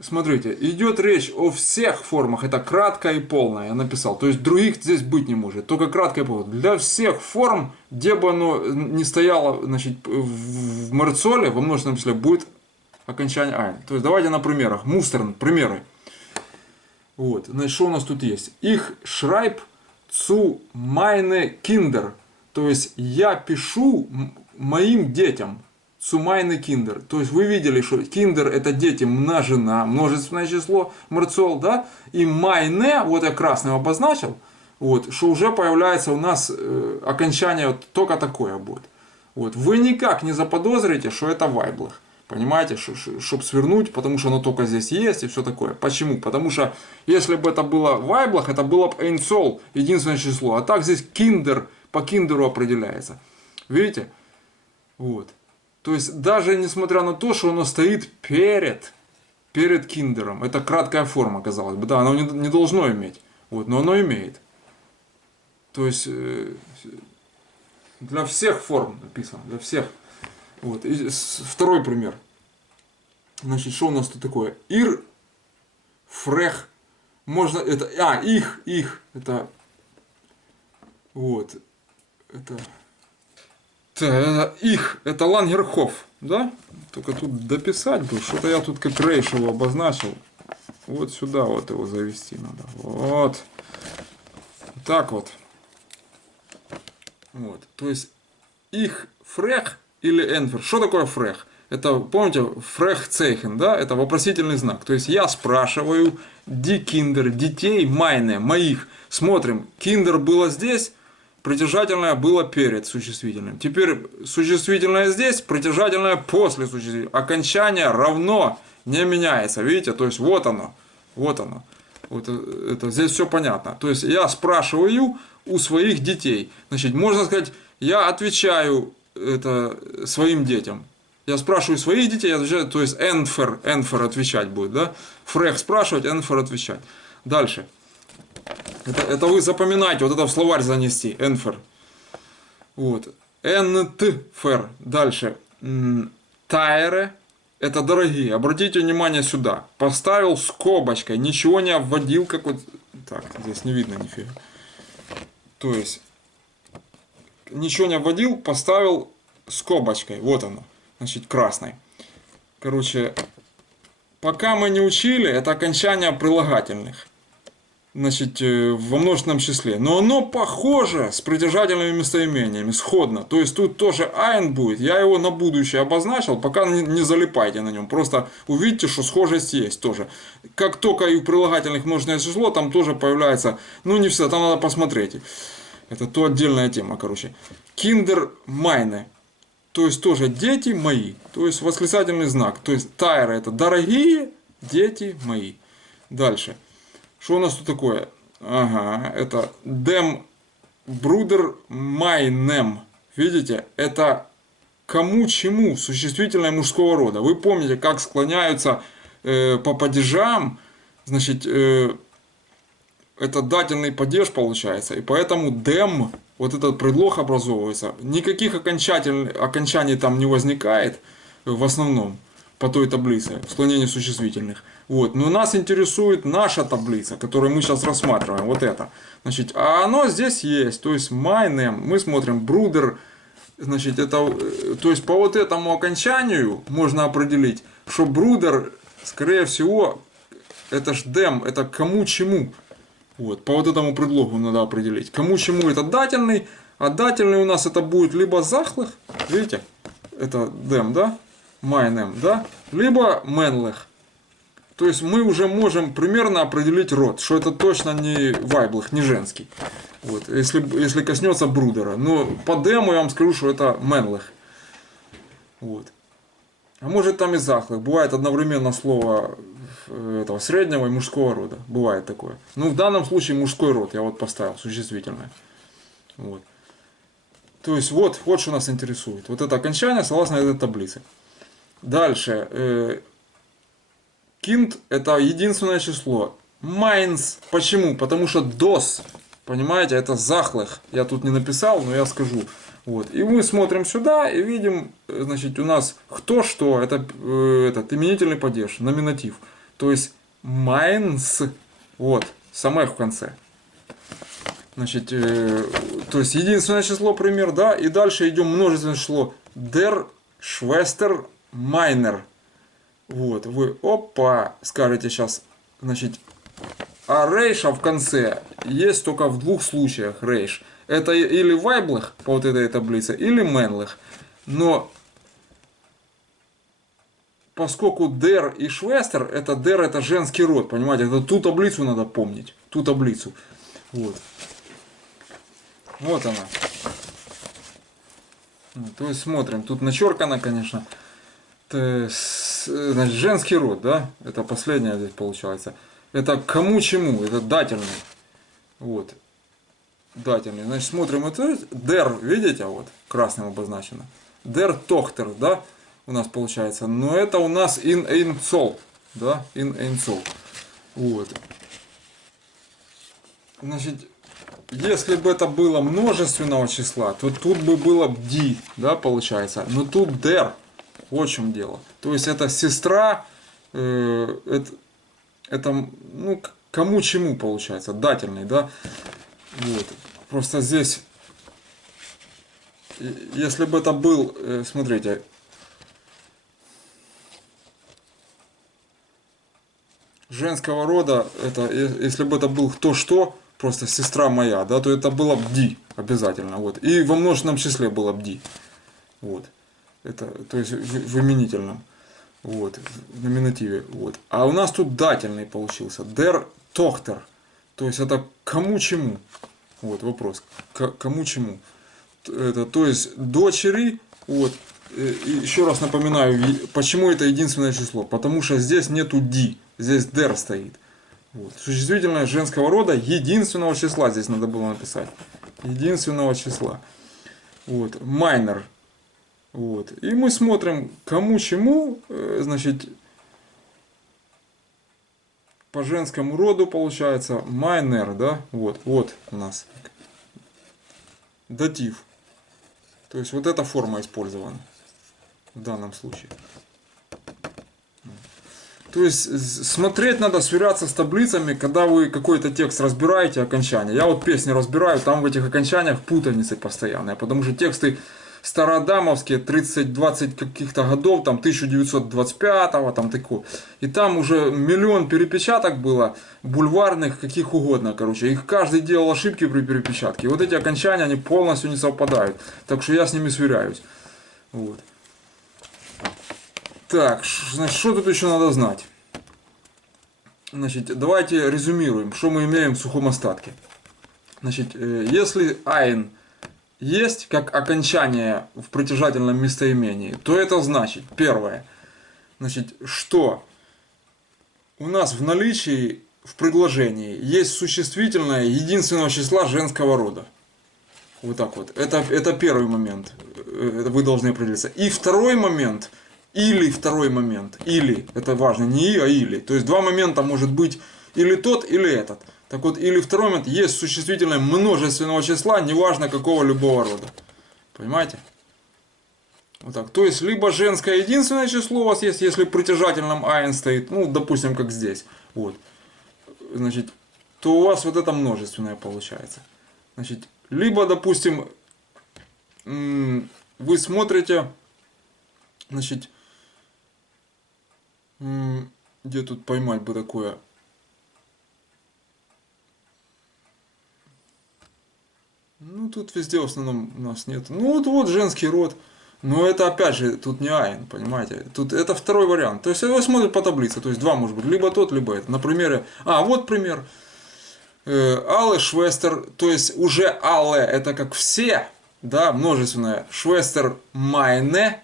Смотрите, идет речь о всех формах, это краткое и полное, я написал, то есть других здесь быть не может, только краткое и полное. Для всех форм, где бы оно ни стояло, значит, в мерцоле, во множественном числе, будет окончание ein. То есть давайте на примерах, мустерн, примеры. Вот, значит, что у нас тут есть? Ich schreib zu meine Kinder. То есть я пишу моим детям. Zu meine Kinder. То есть вы видели, что kinder это дети множина, множественное число, мерцол, да? И meine, вот я красным обозначил, вот, что уже появляется у нас окончание вот, только такое будет. Вот. Вы никак не заподозрите, что это вайблах. Понимаете, чтобы свернуть, потому что оно только здесь есть и все такое. Почему? Потому что если бы это было в вайблах, это было бы ein Zoll, единственное число. А так здесь kinder, по киндеру определяется. Видите? Вот. То есть даже несмотря на то, что оно стоит перед киндером, это краткая форма, казалось бы. Да, оно не должно иметь. Вот, но оно имеет. То есть для всех форм написано, для всех. Вот. И второй пример. Значит, что у нас тут такое? Ир, фрех. Можно, это, их, это, вот, это их, это Лангерхоф, да? Только тут дописать бы, что-то я тут как Рейшел обозначил. Вот сюда вот его завести надо. Вот. Так вот. Вот. То есть, их фрех или энфер. Что такое фрех? Это, помните, фрехцейхен, да? Это вопросительный знак. То есть, я спрашиваю ди киндер, детей майне, моих. Смотрим, киндер было здесь, притяжательное было перед существительным. Теперь существительное здесь, притяжательное после существительного. Окончание равно не меняется. Видите? То есть, вот оно. Вот оно. Вот это, здесь все понятно. То есть, я спрашиваю у своих детей. Значит, можно сказать, я отвечаю это своим детям. Я спрашиваю своих детей, я отвечаю, то есть энфер отвечать будет, да? Фрех спрашивать, энфер отвечать. Дальше. Это вы запоминаете, вот это в словарь занести, энфер. Вот. Энтфер. Дальше. Тайре. Это дорогие. Обратите внимание сюда. Поставил скобочкой, ничего не обводил, как вот. Так, здесь не видно нифига. То есть, ничего не обводил, поставил скобочкой. Вот оно. Значит, красной. Короче, пока мы не учили, это окончание прилагательных. Значит, во множественном числе. Но оно похоже с притяжательными местоимениями, сходно. То есть, тут тоже ein будет. Я его на будущее обозначил, пока не залипайте на нем. Просто увидите, что схожесть есть тоже. Как только и у прилагательных множественное число, там тоже появляется, ну не все, там надо посмотреть. Это то отдельная тема, короче. Kinder meine. То есть, тоже дети мои. То есть, восклицательный знак. То есть, тайра это дорогие дети мои. Дальше. Что у нас тут такое? Ага, это dem Bruder meinem. Видите? Это кому чему существительное мужского рода. Вы помните, как склоняются по падежам, значит, это дательный падеж получается. И поэтому dem, вот этот предлог образовывается. Никаких окончаний там не возникает в основном. по той таблице, склонение существительных. Вот. Но нас интересует наша таблица, которую мы сейчас рассматриваем, вот это. Значит, а оно здесь есть, то есть my name, мы смотрим brother, значит, это, то есть по вот этому окончанию можно определить, что brother, скорее всего, это ж them, это кому чему. Вот, по вот этому предлогу надо определить. Кому чему это дательный, а дательный у нас это будет либо захлых, видите, это them, да, my name, да, либо männlich. То есть мы уже можем примерно определить род, что это точно не вайблых, не женский. Вот, если коснется брудера. Но по дему я вам скажу, что это männlich. Вот. А может там и захлых. Бывает одновременно слово этого среднего и мужского рода. Бывает такое. Ну в данном случае мужской род я вот поставил существительное. Вот. То есть вот что нас интересует. Вот это окончание согласно этой таблице. Дальше. Kind это единственное число. Майнс. Почему? Потому что DOS. Понимаете, это захлых. Я тут не написал, но я скажу. Вот. И мы смотрим сюда и видим, значит, у нас кто что. Это этот именительный падеж, номинатив. То есть майнс. Вот. Самых в конце. Значит, то есть единственное число, пример, да. И дальше идем множественное число. Der Schwester Meiner. Вот, вы, опа, скажете сейчас, значит, а рейша в конце есть только в двух случаях рейш. Это или вайблых по вот этой таблице, или männlich. Но поскольку der и Schwester, это der это женский род, понимаете, это ту таблицу надо помнить, ту таблицу. Вот. Вот она. То есть смотрим, тут начеркано, конечно. Значит, женский род, да, это последнее здесь получается. Это кому чему, это дательный. Вот. Дательный. Значит, смотрим, это der, видите, вот, красным обозначено. Der Tochter, да, у нас получается. Но это у нас in ein Zoll, да, in ein Zoll. Вот. Значит, если бы это было множественного числа, то тут бы было die, да, получается. Но тут der. Вот в чем дело. То есть это сестра, это ну, кому чему получается, дательный, да. Вот. Просто здесь, если бы это был, смотрите, женского рода, это, если бы это был кто что, просто сестра моя, да, то это было бы ди обязательно. Вот. И во множественном числе было бы ди. Вот. Это, то есть в именительном, вот, в номинативе. Вот. А у нас тут дательный получился. Der Tochter. То есть это кому чему. Вот вопрос. Кому чему. Это, то есть дочери. Вот. И еще раз напоминаю, почему это единственное число. Потому что здесь нету ди. Здесь der стоит. Вот. Существительное женского рода единственного числа. Здесь надо было написать. Единственного числа. Вот. Minor. Вот. И мы смотрим, кому чему, значит, по женскому роду получается minor, да, вот у нас датив. То есть вот эта форма использована в данном случае. То есть смотреть надо, сверяться с таблицами, когда вы какой-то текст разбираете, окончания. Я вот песни разбираю, там в этих окончаниях путаница постоянная, потому что тексты стародамовские, 30-20 каких-то годов, там 1925-го, там такое. И там уже миллион перепечаток было, бульварных, каких угодно, короче. Их каждый делал ошибки при перепечатке. И вот эти окончания, они полностью не совпадают. Так что я с ними сверяюсь. Вот. Так, значит, что тут еще надо знать? Значит, давайте резюмируем, что мы имеем в сухом остатке. Значит, если ein есть как окончание в притяжательном местоимении, то это значит, первое, значит, что у нас в наличии в предложении есть существительное единственного числа женского рода. Вот так вот. Это первый момент. Это вы должны определиться. И второй момент, или, это важно, не и, а или. То есть два момента может быть или тот, или этот. Так вот, или второй момент, есть существительное множественного числа, неважно какого любого рода. Понимаете? Вот так. То есть, либо женское единственное число у вас есть, если в притяжательном ein стоит, ну, допустим, как здесь. Вот. Значит, то у вас вот это множественное получается. Значит, либо, допустим, вы смотрите, значит, где тут поймать бы такое? Ну, тут везде в основном у нас нет. Ну, вот женский род. Но это, опять же, тут не ein, понимаете? Тут это второй вариант. То есть, вы смотрите по таблице. То есть, два может быть. Либо тот, либо это. На примере... вот пример. Alle Schwester. То есть, уже alle это как все. Да, множественное. Schwester meine.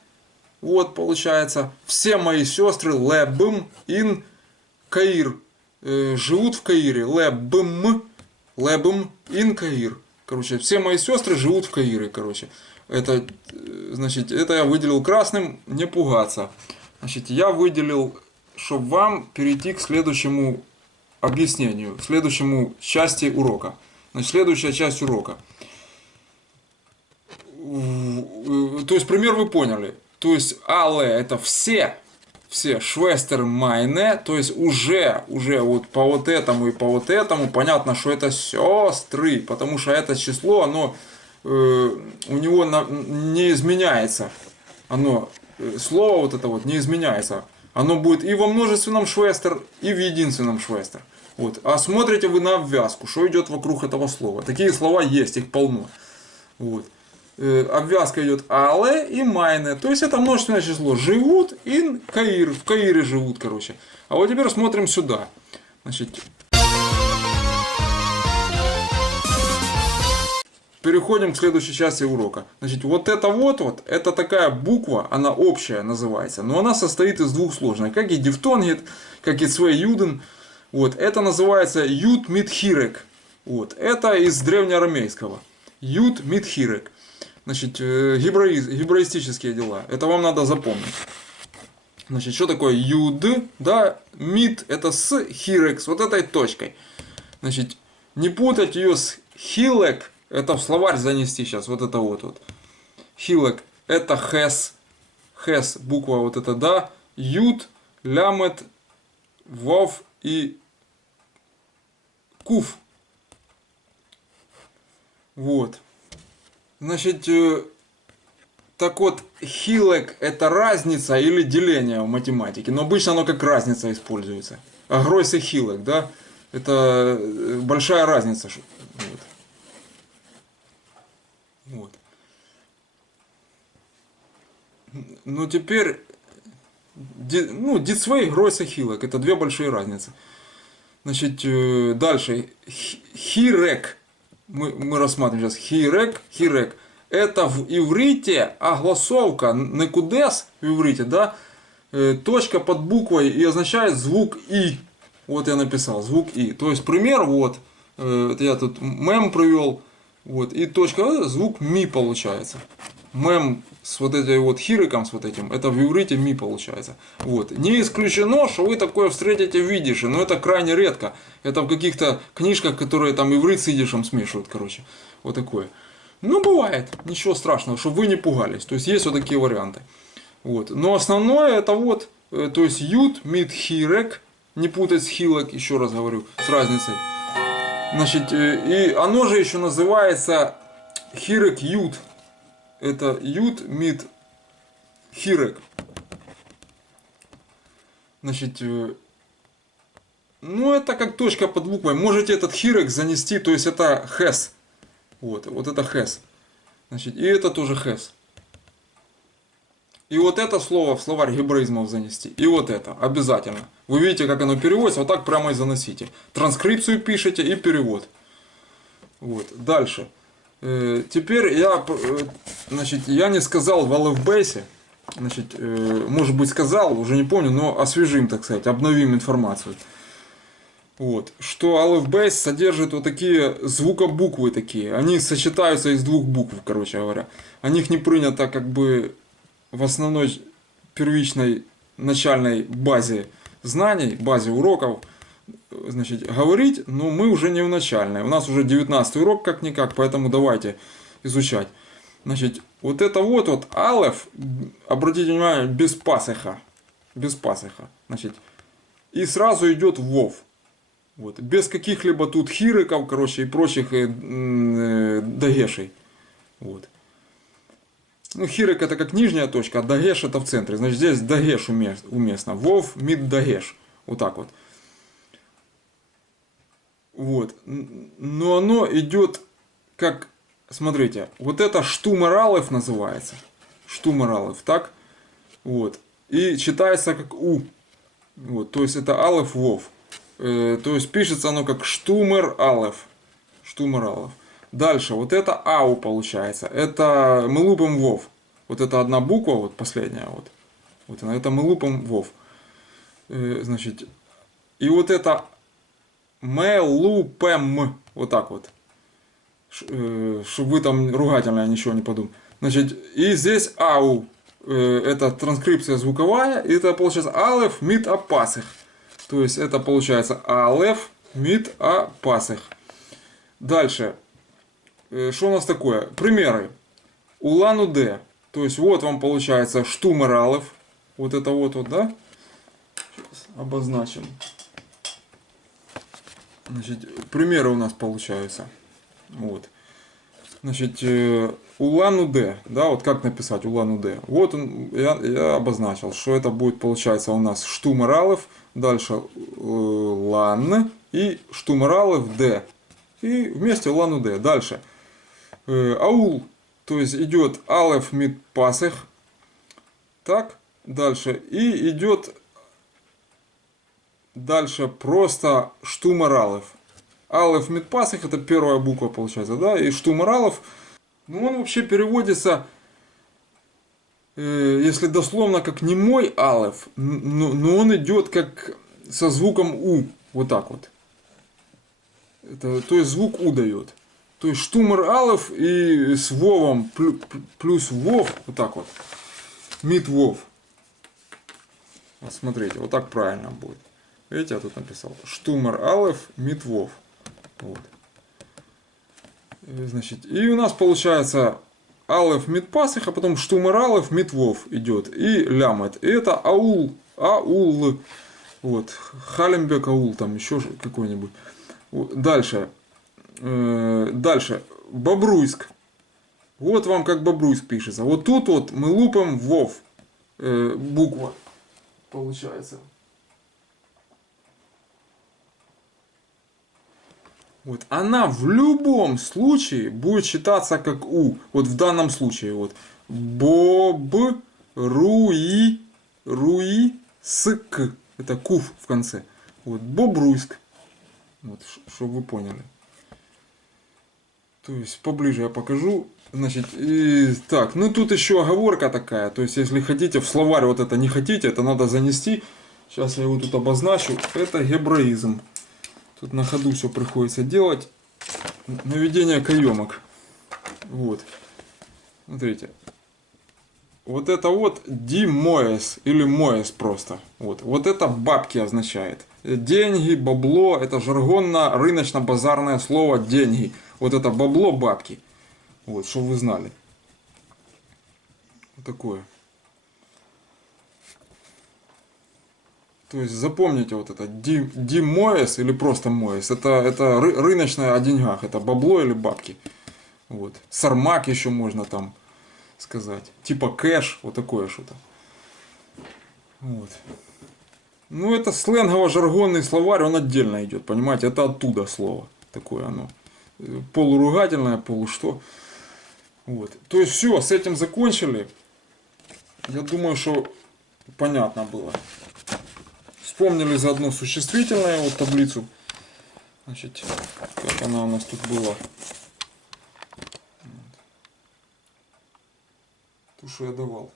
Вот, получается. Все мои сестры leben in Каир. Живут в Каире. Leben in Каир. Короче, все мои сестры живут в Каире, короче. Это, значит, это я выделил красным, не пугаться. Значит, я выделил, чтобы вам перейти к следующему объяснению, к следующему части урока. Значит, следующая часть урока. То есть, пример вы поняли. То есть, alle это все, Schwester meine, то есть уже вот по вот этому и по вот этому понятно, что это сестры, потому что это число, оно у него не изменяется, оно слово вот это вот не изменяется, оно будет и во множественном Schwester, и в единственном Schwester. Вот. А смотрите вы на обвязку, что идет вокруг этого слова. Такие слова есть, их полно. Вот. Обвязка идет alle и meine, то есть это множественное число. Живут in Каир, в Каире живут, короче. А вот теперь смотрим сюда. Значит, переходим к следующей части урока. Значит, вот это это такая буква, она общая называется, но она состоит из двух сложных, как и дифтонгит, как и zwei-juden. Вот, это называется Юд mit Hirek. Вот, это из древнеарамейского. Юд mit Hirek. Значит, гебраистические дела. Это вам надо запомнить. Значит, что такое юд? Да, мид это с хирек, с вот этой точкой. Значит, не путать ее с хилек. Это в словарь занести сейчас. Вот это вот. Хилек это хес. Хес, буква вот эта, да. Юд, лямет, вов и куф. Вот. Значит, так вот, хилек это разница или деление в математике, но обычно оно как разница используется. А гройсе хилек, да, это большая разница. Вот. Ну теперь, дицвей, гройсе хилек, это две большие разницы. Значит, дальше, хирек. Мы рассматриваем сейчас хирек. Это в иврите огласовка, некудес в иврите, да, точка под буквой и означает звук и. Вот я написал, звук и. То есть пример, вот, это я тут мем привел, вот, и точка, звук ми получается. Мем с вот этим вот хириком, с вот этим, это в иврите ми получается. Вот. Не исключено, что вы такое встретите в идише, но это крайне редко. Это в каких-то книжках, которые там иврит с идишем смешивают, короче. Вот такое. Ну, бывает, ничего страшного, чтобы вы не пугались. То есть, есть вот такие варианты. Вот. Но основное это вот, то есть, ют, мид, хирек, не путать с хилек, еще раз говорю, с разницей. Значит, и оно же еще называется хирек ют. Это юд мид хирек. Значит, ну это как точка под буквой. Можете этот хирек занести, то есть это хес. Вот это хес. Значит, и это тоже хес. И вот это слово в словарь гебраизмов занести. И вот это обязательно. Вы видите, как оно переводится, вот так прямо и заносите. Транскрипцию пишите и перевод. Вот. Дальше. Теперь я не сказал в Aleph-Base, значит, может быть сказал, уже не помню, но освежим, так сказать, обновим информацию. Вот, что Aleph-Base содержит вот такие звукобуквы такие, они сочетаются из двух букв, короче говоря. О них не принято как бы в основной первичной начальной базе знаний, базе уроков, значит, говорить, но мы уже не в начальной. У нас уже 19 урок как-никак, поэтому давайте изучать. Значит, Вот это вот алеф, обратите внимание, без пасыха. Без пасыха. Значит, и сразу идет вов. Вот. Без каких-либо тут хириков, короче, и прочих дагешей. Вот. Ну, хирик это как нижняя точка, а дагеш это в центре. Значит, здесь дагеш уместно. Вов, мид, дагеш. Вот так вот. Вот. Но оно идет как, смотрите, вот это штумер алеф называется. Штумер алеф, так? Вот. И читается как у. Вот. То есть это алеф, вов. То есть пишется оно как штумер алеф. Штумер алеф. Дальше, вот это ау получается. Это мы лупим вов. Вот это одна буква, вот последняя. Вот она, это мы лупим вов. Значит, и вот это мы лупем. Вот так вот. Чтобы вы там ругательное ничего не подумали. Значит, и здесь ау. Это транскрипция звуковая. И это получается алеф, мид, апасых. То есть это получается алеф, мид, апасых. Дальше. Что у нас такое? Примеры. Улан-Удэ. То есть вот вам получается штумер алеф. Вот это вот, да? Сейчас обозначим. Значит, примеры у нас получаются. Вот. Значит, Улан-Удэ. Да, вот как написать Улан-Удэ. Вот он, я обозначил, что это будет получается у нас штумер алеф. Дальше лан и штумер алеф д. И вместе Улан-Удэ. Дальше. Аул, то есть идет алеф, мид, пасых. Так, дальше. И идет дальше просто штумер алеф. Алеф, мид, пасых, это первая буква получается, да, и штумер алеф, ну он вообще переводится, если дословно, как немой алеф, но он идет как со звуком у, вот так вот. Это, то есть звук у дает. То есть штумер алеф и с вовом плюс вов, вот так вот. Мид вов. Вот смотрите, вот так правильно будет. Видите, я тут написал. Штумер алеф, мид вов. Вот. Значит, и у нас получается алеф, мид, пасых, а потом штумер алеф, мид, вов идет. И лямет. И это аул. Аул. Вот. Халембек аул, там еще какой-нибудь. Дальше. Дальше. Бобруйск. Вот вам как Бобруйск пишется. Вот тут вот мы лупим вов. Буква. Получается. Вот. Она в любом случае будет считаться как у. Вот в данном случае. Вот. Боб, руи, ск. Это куф в конце. Вот. Бобруйск. Вот, чтобы вы поняли. То есть поближе я покажу. Значит, так, ну тут еще оговорка такая. То есть, если хотите в словарь вот это не хотите, это надо занести. Сейчас я его тут обозначу. Это гебраизм. Тут на ходу все приходится делать. Наведение каемок. Вот. Смотрите. Вот это вот димоэс или моэс просто. Вот это бабки означает. Деньги, бабло, это жаргонно-рыночно-базарное слово деньги. Вот это бабло, бабки. Вот, чтобы вы знали. Вот такое. То есть запомните вот это димоэс или просто моэс. Это рыночное о деньгах. Это бабло или бабки. Вот. Сармак еще можно там сказать. Типа кэш. Вот такое что-то. Вот. Ну это сленгово-жаргонный словарь. Он отдельно идет. Понимаете. Это оттуда слово. Такое оно. Полуругательное, полушто. Вот. То есть все. С этим закончили. Я думаю, что понятно было. Вспомнили заодно существительное, вот таблицу. Значит, как она у нас тут была. Ту, что я давал.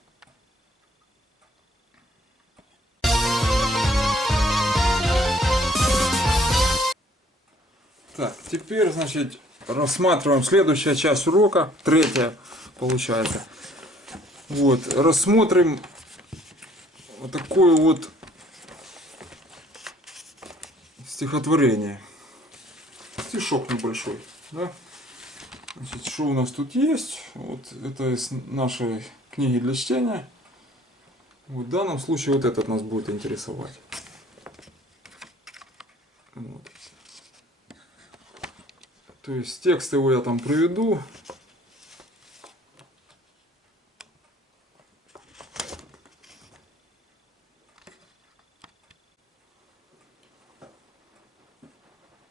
Так, теперь, значит, рассматриваем следующая часть урока, третья получается. Вот, рассмотрим вот такую вот стихотворение. Стишок небольшой, да? Значит, что у нас тут есть? Вот это из нашей книги для чтения. Вот в данном случае вот этот нас будет интересовать. Вот. То есть текст его я там приведу.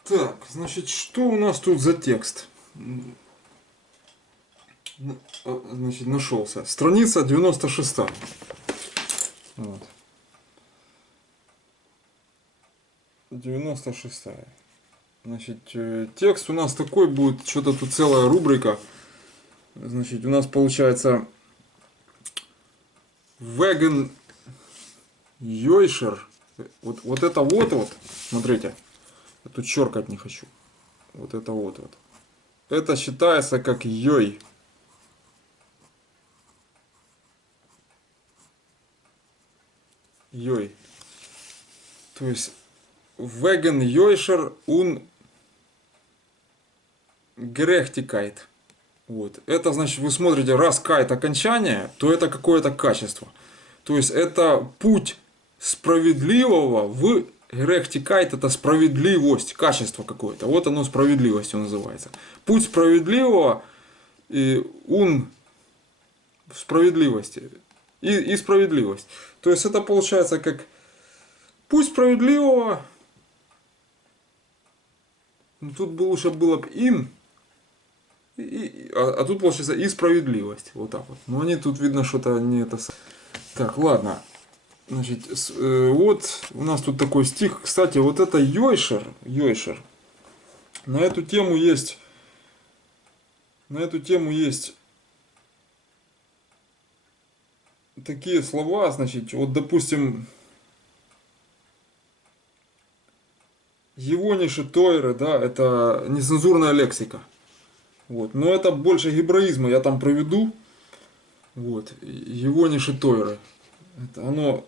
Так, значит, что у нас тут за текст? Значит, нашелся. Страница 96. Вот. 96. Значит, текст у нас такой будет, что-то тут целая рубрика. Значит, у нас получается Веген Йойшер. Вот это вот, смотрите. Я тут черкать не хочу. Вот это вот. Это считается как йой. Йой. То есть Веген Йойшер ун Gerechtigkeit. Вот. Это значит, вы смотрите, раз кайт окончание, то это какое-то качество. То есть это путь справедливого в Gerechtigkeit, это справедливость, качество какое-то. Вот оно справедливостью называется. Путь справедливого и ун в справедливости. И справедливость. То есть это получается как путь справедливого. Ну, тут бы лучше было бы ин. А тут получается и справедливость. Вот так вот. Но они тут видно что-то не это. Так, ладно. Значит, вот у нас тут такой стих. Кстати, вот это Йойшер. На эту тему есть такие слова. Значит, вот допустим, Евониши Тойры, да, это нецензурная лексика. Вот. Но это больше гебраизма, я там проведу. Вот. Евониши Тойры. Это оно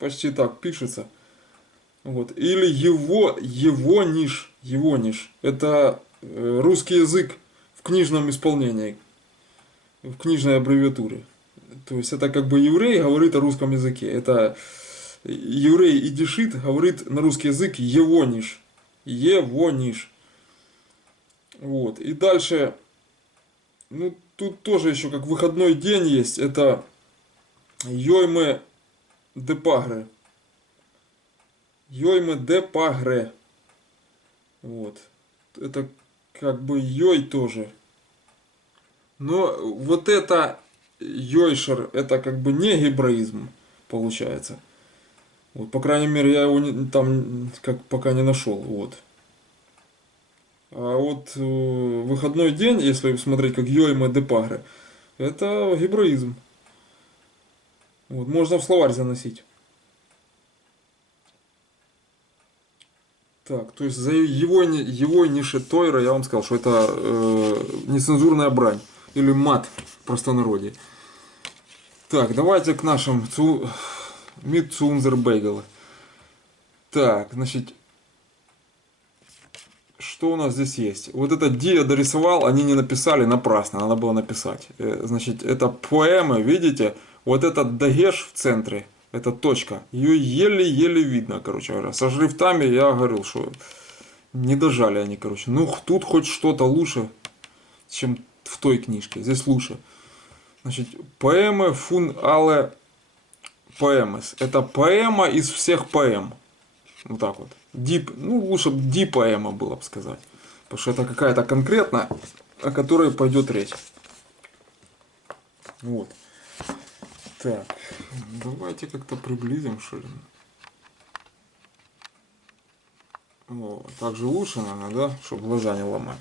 почти так пишется. Вот. Или Евониш. Это русский язык в книжном исполнении, в книжной аббревиатуре. То есть это как бы еврей говорит о русском языке. Это еврей идишит говорит на русский язык Евониш. Вот. И дальше, ну, тут тоже еще как выходной день есть. Это Йойме де Пагре. Вот. Это как бы Йой тоже. Но вот это Йойшер, это как бы не гебраизм получается. Вот, по крайней мере, я его там как пока не нашел. Вот. А вот выходной день, если смотреть как Йойме де Пагре, это гебраизм. Вот, можно в словарь заносить. Так, то есть за его нише Тойра я вам сказал, что это нецензурная брань. Или мат в простонародье. Так, давайте к нашим Митцунзербейгелы. Так, значит, что у нас здесь есть? Вот это Диа дорисовал, они не написали напрасно, надо было написать. Значит, это поэмы, видите? Вот этот дагеш в центре, это точка, ее еле-еле видно, короче говоря. Со шрифтами я говорил, что не дожали они, короче. Ну, тут хоть что-то лучше, чем в той книжке. Здесь лучше. Значит, поэмы фун але поэмес. Это поэма из всех поэм. Вот так вот. Ну, лучше бы ди поэма было бы сказать. Потому что это какая-то конкретная, о которой пойдет речь. Вот. Так, давайте как-то приблизим, что ли. О, так же лучше, наверное, да? Чтобы глаза не ломать.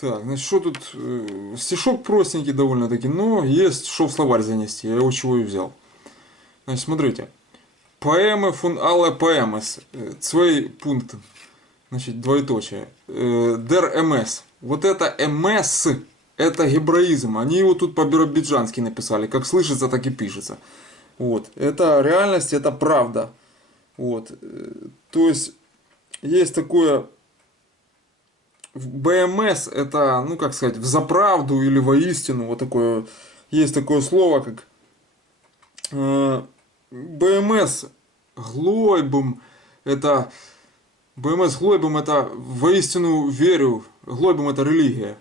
Так, значит, что тут? Стишок простенький довольно-таки, но есть что в словарь занести. Я его чего и взял. Значит, смотрите. Поэмы фун але поэмес. Цвей пункт. Значит, двоеточие. Дер МС. Вот это МС, это гебраизм. Они его тут по-биробиджански написали. Как слышится, так и пишется. Вот. Это реальность, это правда. Вот. То есть, есть такое БМС это, ну как сказать, взаправду или воистину, вот такое, есть такое слово, как БМС глойбом, это БМС глойбом это воистину верю, глойбом это религия,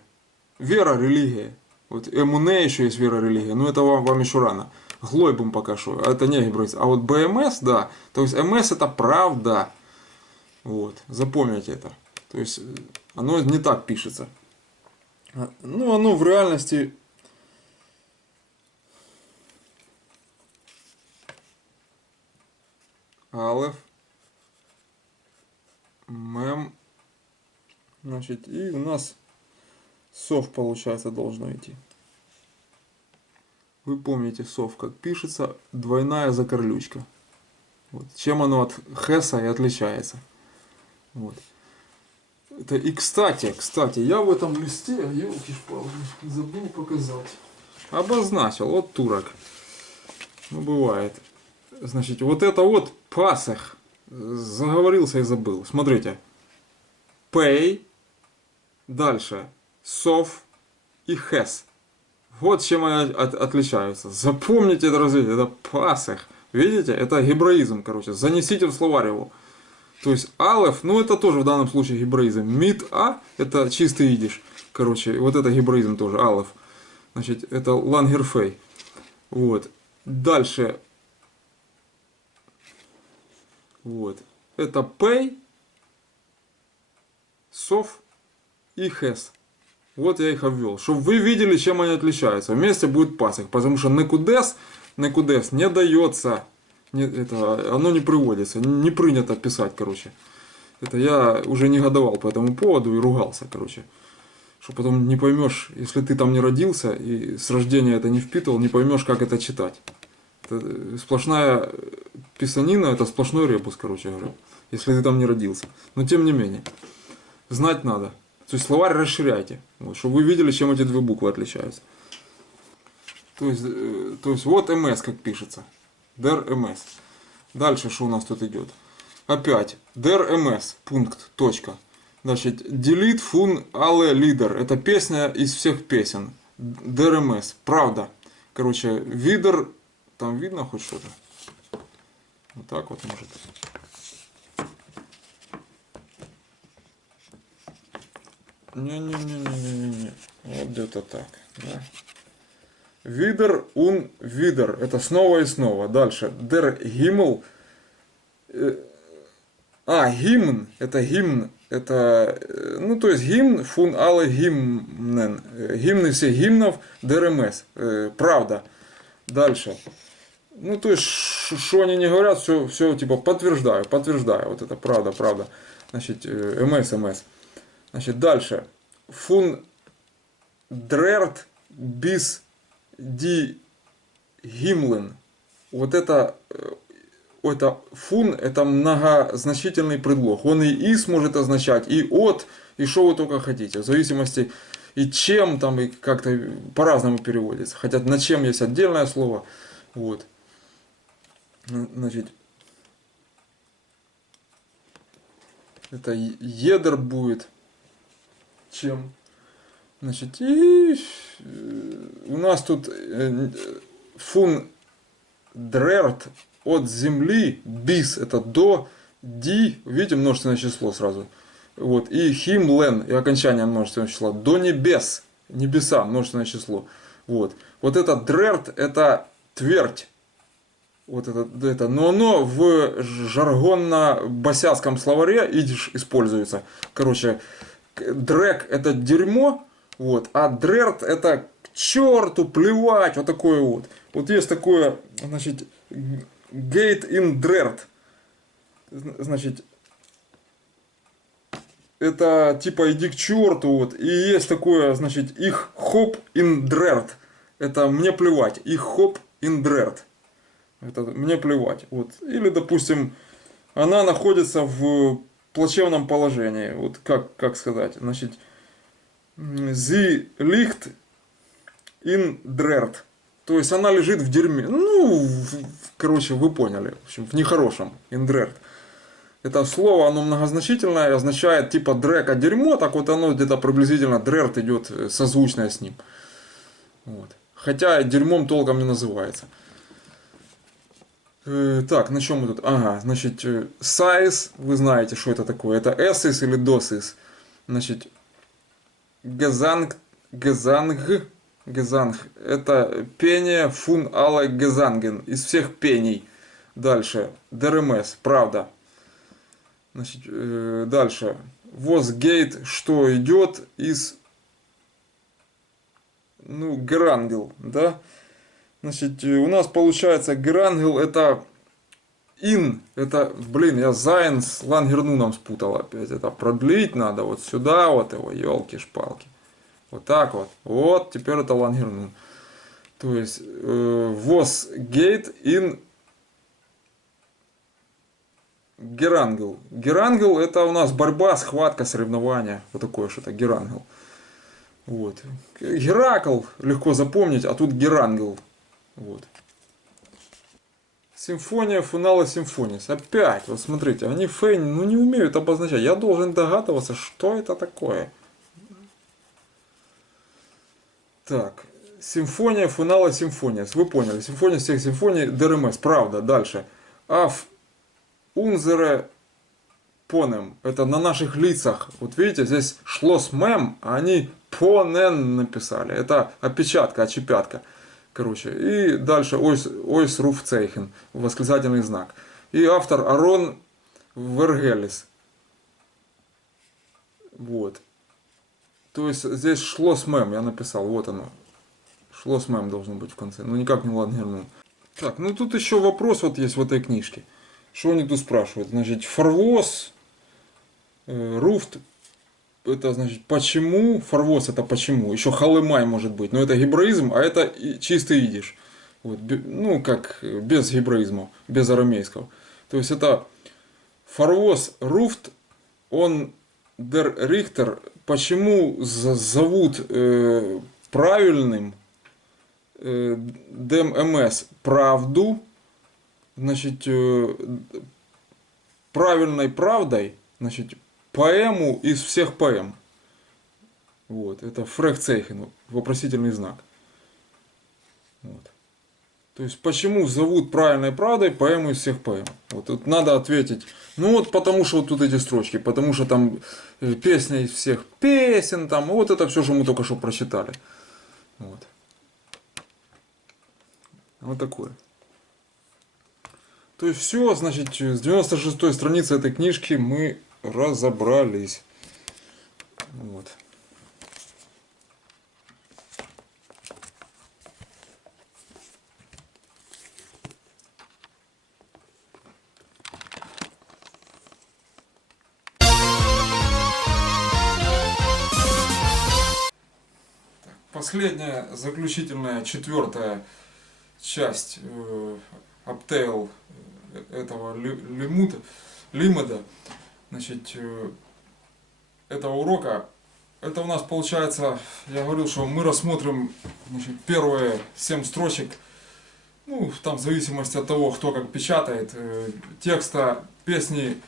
вера, религия. Вот эмуне еще есть вера, религия, но это вам еще рано. Глойбом пока что, это не гибрид. А вот БМС, да, то есть МС это правда. Вот, запомните это. То есть оно не так пишется. Ну, оно в реальности алеф, мем, значит, и у нас сов, получается, должно идти. Вы помните сов, как пишется, двойная закорлючка. Вот. Чем оно от хэса и отличается. Вот. Это и кстати, я в этом листе, елки-шпалки, забыл показать. Обозначил, вот турок. Ну, бывает. Значит, вот это вот пасах. Заговорился и забыл. Смотрите. Pay. Дальше. Сов и хэс. Вот чем они отличаются. Запомните это развитие. Это пасах. Видите? Это гебраизм, короче. Занесите в словарь его. То есть алеф, ну это тоже в данном случае гебраизм. Мид а, это чистый идиш. Короче, вот это гебраизм тоже, алеф. Значит, это лангерфей. Вот. Дальше. Вот. Это пей, сов и хэс. Вот я их обвел. Чтобы вы видели, чем они отличаются. Вместе будет пасах. Потому что некудес не дается. Оно не приводится, не принято писать, короче. Это я уже негодовал по этому поводу и ругался, короче. Что потом не поймешь, если ты там не родился и с рождения это не впитывал, не поймешь, как это читать. Это сплошная писанина, это сплошной ребус, короче говоря, если ты там не родился. Но тем не менее, знать надо. То есть словарь расширяйте, вот, чтобы вы видели, чем эти две буквы отличаются. То есть вот МС как пишется. Der MS. Дальше что у нас тут идет? Опять Der MS. Пункт. Точка. Значит, delete fun alle Lieder. Это песня из всех песен. Der MS. Правда. Короче, видер. Там видно хоть что-то? Вот так вот может. Не. Вот где-то так. Да. Видер ун видер. Это снова и снова. Дальше. Der Himmel. Гимн. Это гимн. Это, ну, то есть гимн фун alle гимнен. Гимны всех гимнов. Der MS. Правда. Дальше. Ну, то есть, что они не говорят, все типа подтверждаю. Вот это правда. Значит, МС. Значит, дальше. Фун дрерт бис ди гимлен. Вот это фун, это многозначительный предлог. Он и из может означать, и от, и что вы только хотите. В зависимости и чем там, и как-то по-разному переводится. Хотя на чем есть отдельное слово. Вот. Значит, это едер будет. Чем? Значит, и у нас тут фун дрерт от земли, бис это до, ди, видите, множественное число сразу. Вот, и химлен, и окончание множественного числа, до небес, небеса, множественное число. Вот это дрерт, это твердь. Вот это, но оно в жаргонно-босяцком словаре идиш используется. Короче, дрек это дерьмо, вот, а дрерт это к черту плевать, вот такое вот. Вот есть такое, значит, gate in drert. Значит, это типа иди к черту, вот. И есть такое, значит, их хоп in drert. Это мне плевать. Их хоп in drert. Это мне плевать. Вот. Или, допустим, она находится в плачевном положении. Вот как сказать. Значит, sie liegt in drert. То есть она лежит в дерьме. Ну, короче, вы поняли. В общем, в нехорошем. In drert. Это слово, оно многозначительное, означает типа дрека дерьмо, так вот оно где-то приблизительно дрерт идет созвучное с ним. Вот. Хотя дерьмом толком не называется. Так, на чем мы тут? Ага, значит, size, вы знаете, что это такое. Это эсис или досис. Значит, Gesang, Gesang, это пение фун alle Gesangen, из всех пений. Дальше, ДРМС, правда. Значит, дальше, was geht, что идет из, ну, Gerangel, да. Значит, у нас получается Gerangel это in, это, блин, я Зайн с Лангернуном спутал опять. Это продлить надо вот сюда вот его, елки-шпалки. Вот так вот. Вот, теперь это Лангернун. То есть, was gate in Gerangel. Gerangel это у нас борьба, схватка, соревнования. Вот такое что-то, Gerangel. Вот. Геракл легко запомнить, а тут Gerangel. Вот. Симфония, фунала, симфонис. Опять, вот смотрите, они фейн, ну не умеют обозначать. Я должен догадываться, что это такое. Так, симфония, фунала, симфония. Вы поняли, симфония всех симфоний, ДРМС, правда, дальше. Аф, унзере, понем, это на наших лицах. Вот видите, здесь шлос мем, а они понен написали. Это опечатка, очепятка. Короче, и дальше ойс руф цейхен, восклицательный знак. И автор Арон Вергелис. Вот. То есть здесь шлос мем, я написал, вот оно. Шлос мем должно быть в конце, ну никак не Лангернун. Так, ну тут еще вопрос вот есть в этой книжке. Что они тут спрашивают? Значит, фарвоз, руфт, это значит почему, фарвоз это почему, еще халымай может быть, но это гебраизм, а это чистый идиш. Вот, ну как без гебраизма, без арамейского. То есть это фарвоз, руфт, он дер рихтер, почему зовут правильным ДМС правду, значит, правильной правдой, значит, поэму из всех поэм. Вот, это фрехцейхен, вопросительный знак. Вот. То есть, почему зовут правильной правдой поэму из всех поэм? Вот тут надо ответить. Ну вот потому что вот тут эти строчки, потому что там песня из всех песен, там, вот это все, что мы только что прочитали. Вот. Вот такое. То есть все, значит, с 96-й страницы этой книжки мы разобрались. Вот. Последняя, заключительная, четвертая часть Аптейл этого лимида, значит, этого урока. Это у нас получается, я говорил, что мы рассмотрим, значит, первые 7 строчек, ну, там в зависимости от того, кто как печатает, текста песни,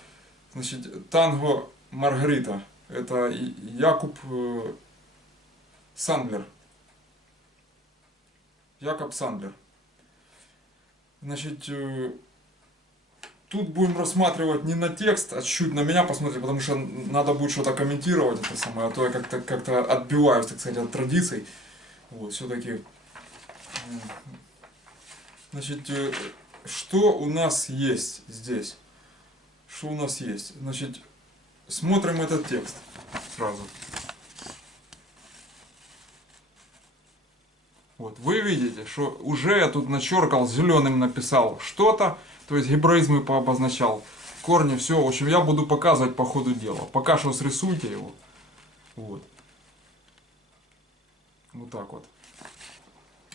значит, «Танго Маргарита». Это Якуб Сандлер. Якоб Сандлер. Значит, тут будем рассматривать не на текст, а чуть-чуть на меня посмотреть, потому что надо будет что-то комментировать, это самое, а то я как-то отбиваюсь, так сказать, от традиций. Вот, все-таки. Значит, что у нас есть здесь? Что у нас есть? Значит, смотрим этот текст сразу. Вот, вы видите, что уже я тут начеркал, зеленым написал что-то, то есть гебраизмы пообозначал, корни, все. В общем, я буду показывать по ходу дела. Пока что срисуйте его. Вот. Вот так вот.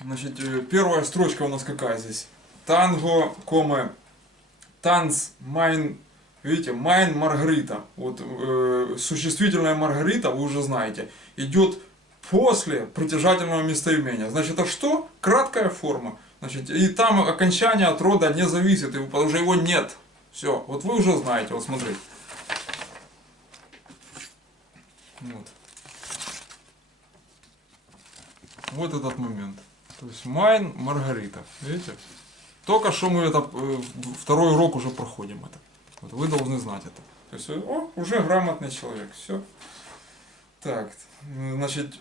Значит, первая строчка у нас какая здесь? Танго, коме, танц, майн, видите, майн Маргарита. Вот существительное Маргарита, вы уже знаете, идет после притяжательного местоимения. Значит, это что? Краткая форма. Значит, и там окончание от рода не зависит, потому что его нет. Все, вот вы уже знаете, вот смотрите. Вот. Вот этот момент. То есть Майн, Маргарита. Видите? Только что мы это, второй урок уже проходим это. Вот вы должны знать это. То есть, уже грамотный человек. Все. Так, значит,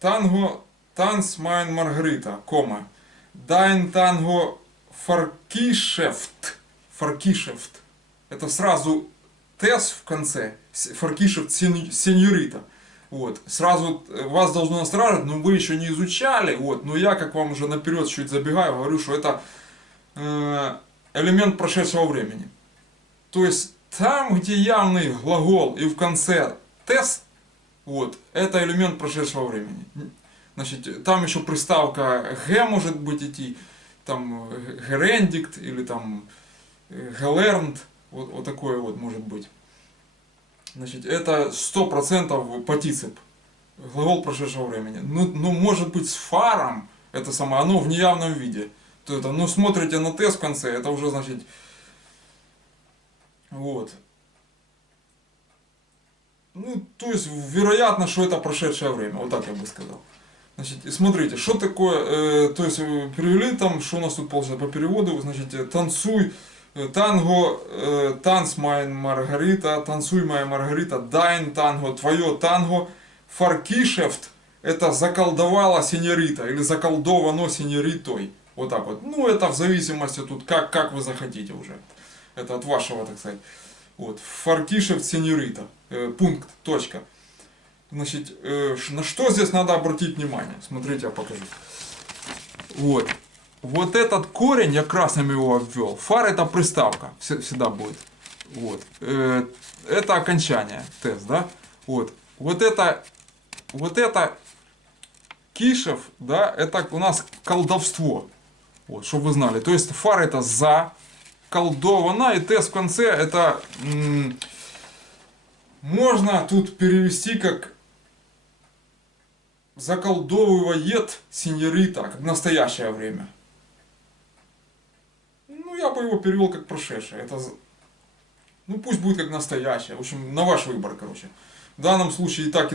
танго, танц, Майн, Маргарита, кома. Дайн танго, фаркишефт. Фаркишефт. Это сразу тес в конце. Фаркишефт, сеньорита. Вот. Сразу вас должно настораживать, но вы еще не изучали. Вот. Но я, как вам уже наперед чуть забегаю, говорю, что это элемент прошедшего времени. То есть там, где явный глагол и в конце тес, вот, это элемент прошедшего времени. Значит, там еще приставка г может быть идти, там герендикт или там гелернт, вот такое вот может быть. Значит, это 100% партицип, глагол прошедшего времени. Ну, может быть, с фаром, это самое, оно в неявном виде. То это, ну, смотрите на тест в конце, это уже, значит, вот. Ну, то есть, вероятно, что это прошедшее время, вот так я бы сказал. Значит, смотрите, что такое, то есть, перевели там, что у нас тут получается по переводу, значит, танцуй, танго, танц моя Маргарита, танцуй моя Маргарита, дайн танго, твое танго, фаркишефт, это заколдовала сеньорита, или заколдовано сеньоритой, вот так вот. Ну, это в зависимости тут, как вы захотите уже, это от вашего, так сказать. Вот, фаркишефт сеньорита, пункт, точка. Значит, на что здесь надо обратить внимание? Смотрите, я покажу. Вот. Вот этот корень, я красным его обвел. Фар это приставка, всегда будет. Вот. Это окончание, тест, да? Вот. Вот это кишев, да, это у нас колдовство. Вот, чтобы вы знали. То есть фар это за, колдовано, и тест в конце это можно тут перевести как заколдовывает сеньорита, как в настоящее время. Ну, я бы его перевел как прошедшее. Это, ну, пусть будет как настоящее. В общем, на ваш выбор, короче. В данном случае и так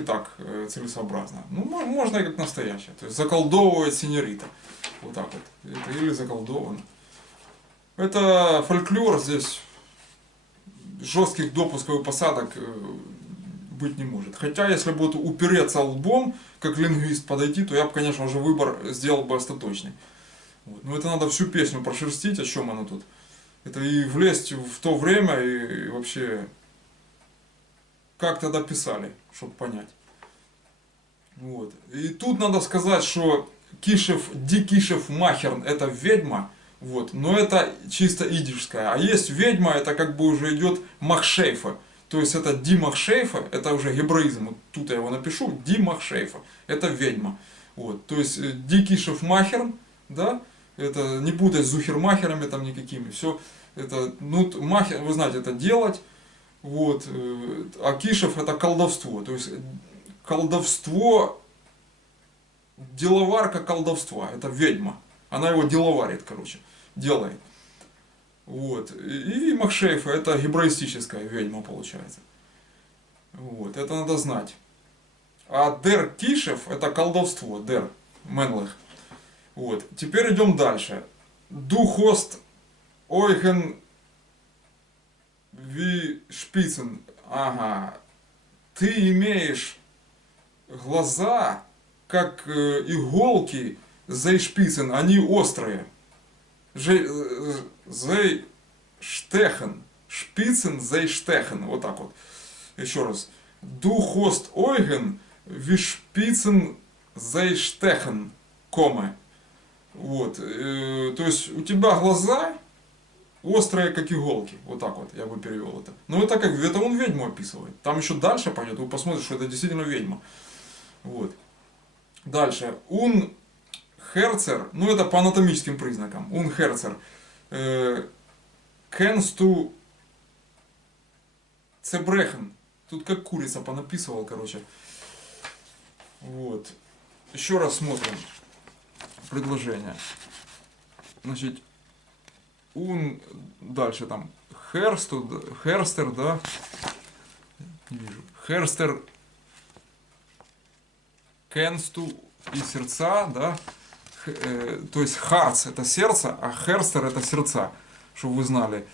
целесообразно. Ну, можно и как настоящее. То есть заколдовывает сеньорита. Вот так вот. Это или заколдовано. Это фольклор, здесь жестких допусков и посадок быть не может. Хотя, если будет упереться лбом, как лингвист подойти, то я бы, конечно, уже выбор сделал бы остаточный. Вот. Но это надо всю песню прошерстить, о чем она тут. Это и влезть в то время, и вообще, как тогда писали, чтобы понять. Вот. И тут надо сказать, что Ди Кишев Махерн это ведьма, вот, но это чисто идишская. А есть ведьма, это как бы уже идет Махшейфа. То есть это Ди Махшейфа, это уже гебраизм. Вот тут я его напишу, Ди Махшейфа. Это ведьма. Вот. То есть Ди Кишев Махерн, да, это не путать с зухермахерами там никакими. Все это, ну, махер, вы знаете, это делать. Вот. А Кишев это колдовство. То есть колдовство, деловарка колдовства. Это ведьма. Она его деловарит, короче, делает. Вот. И Махшейфа это гебраистическая ведьма получается. Вот. Это надо знать. А Дер Кишев это колдовство. Дер. Менлех. Вот. Теперь идем дальше. Духост ойген ви шпицен. Ага. Ты имеешь глаза, как иголки зейшпицен. Они острые. Зейштехен. Шпицен зейштехен. Вот так вот. Еще раз. Духост ойген ви шпицен зейштехен. Коме. Вот. То есть у тебя глаза острые, как иголки. Вот так вот я бы перевел это. Но это как это он ведьму описывает. Там еще дальше пойдет, вы посмотрите, что это действительно ведьма. Вот. Дальше. Ун херцер, ну это по анатомическим признакам. Ун херцер. Кенсту цебрехен. Тут как курица понаписывал, короче. Вот. Еще раз смотрим предложение. Значит, дальше там Херстер, да? Не вижу. Херстер, кенсту и сердца, да? То есть hearts это сердце, а херстер это сердца, чтобы вы знали.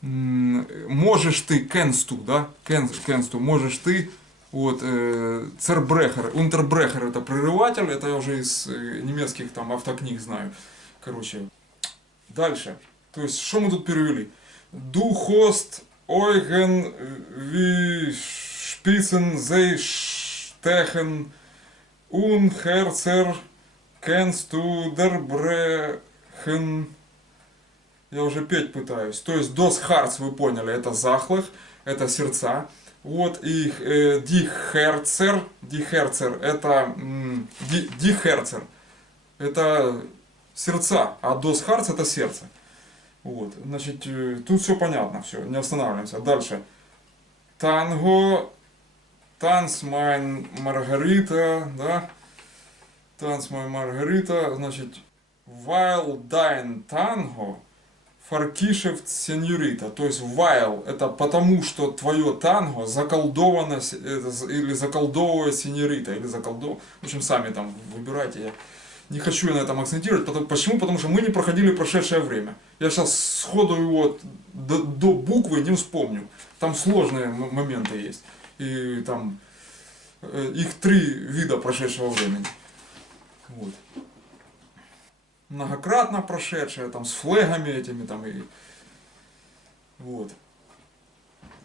Можешь ты, кенсту, да? Кенсту, можешь ты, вот, цербрехер, унтербрехер это прерыватель, это я уже из немецких там автокниг знаю. Короче, дальше. То есть, что мы тут перевели? Du hast Eugen wie Spitzen sie stechen und Herzer kennst du der Brechen. Я уже петь пытаюсь. То есть dos hearts, вы поняли, это захлых, это сердца. Вот, и die Herzer это die Herzer, это сердца, а dos hearts это сердце. Вот, значит, тут все понятно, все, не останавливаемся. Дальше. Танго, танц майн Маргарита, да? Танц майн Маргарита, значит, while dein tango фаркишев сеньорита. То есть while это потому, что твое танго заколдовано или заколдовывает сеньорита, или заколдовывает. В общем, сами там выбирайте. Я не хочу на этом акцентировать. Почему? Потому что мы не проходили прошедшее время. Я сейчас сходу его до буквы не вспомню. Там сложные моменты есть. И там их 3 вида прошедшего времени. Вот. Многократно прошедшее, там с флегами этими там и вот.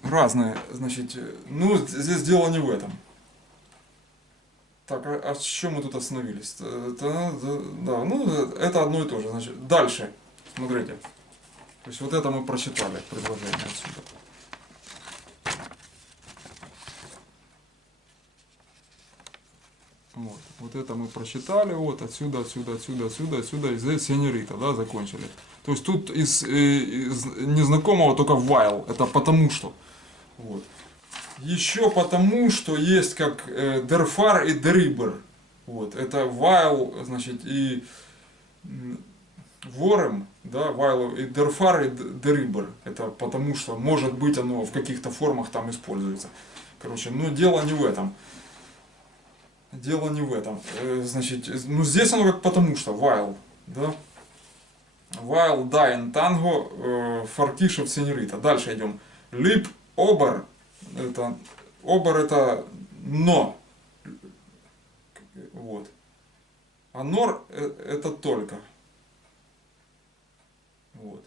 Разные, значит, ну здесь дело не в этом. Так, а с чем мы тут остановились? Да, ну это одно и то же. Значит, дальше, смотрите. То есть вот это мы прочитали, предложение отсюда. Вот это мы прочитали, вот отсюда, и здесь сеньорита, да, закончили. То есть тут из незнакомого только while, это потому что. Вот. Еще потому, что есть как derfar и derriber. Вот, это while, значит, и ворем, да, while и derfar и derriber. Это потому что, может быть, оно в каких-то формах там используется. Короче, но дело не в этом. Дело не в этом. Значит, ну здесь оно как потому что, while, да. While dying tango фаркишев сеньорита. Дальше идем. Lip over. Это обер это но. Вот. А нор это только. Вот.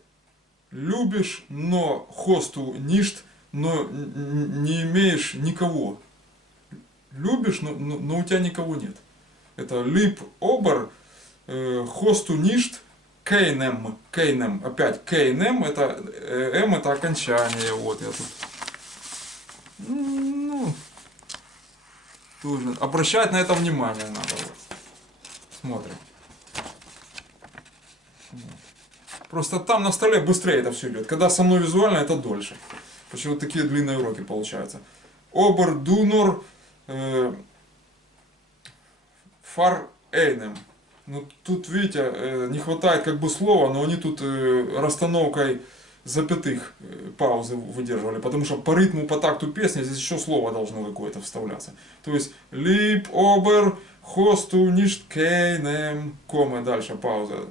Любишь, но хосту ништ, но не имеешь никого. Любишь, но у тебя никого нет. Это лип обер, хосту ништ, кейнем. Кейнем. Опять кейнем это м это окончание. Вот я тут. Ну, тоже обращать на это внимание надо. Вот. Смотрим. Просто там на столе быстрее это все идет. Когда со мной визуально, это дольше. Почему вот такие длинные уроки получаются. Обер, дунор, фар эйнем. Ну, тут, видите, не хватает как бы слова, но они тут расстановкой запятых паузы выдерживали, потому что по ритму, по такту песни здесь еще слово должно какое-то вставляться. То есть лип, обер, хосту, ништ, кейнем, кома, дальше пауза.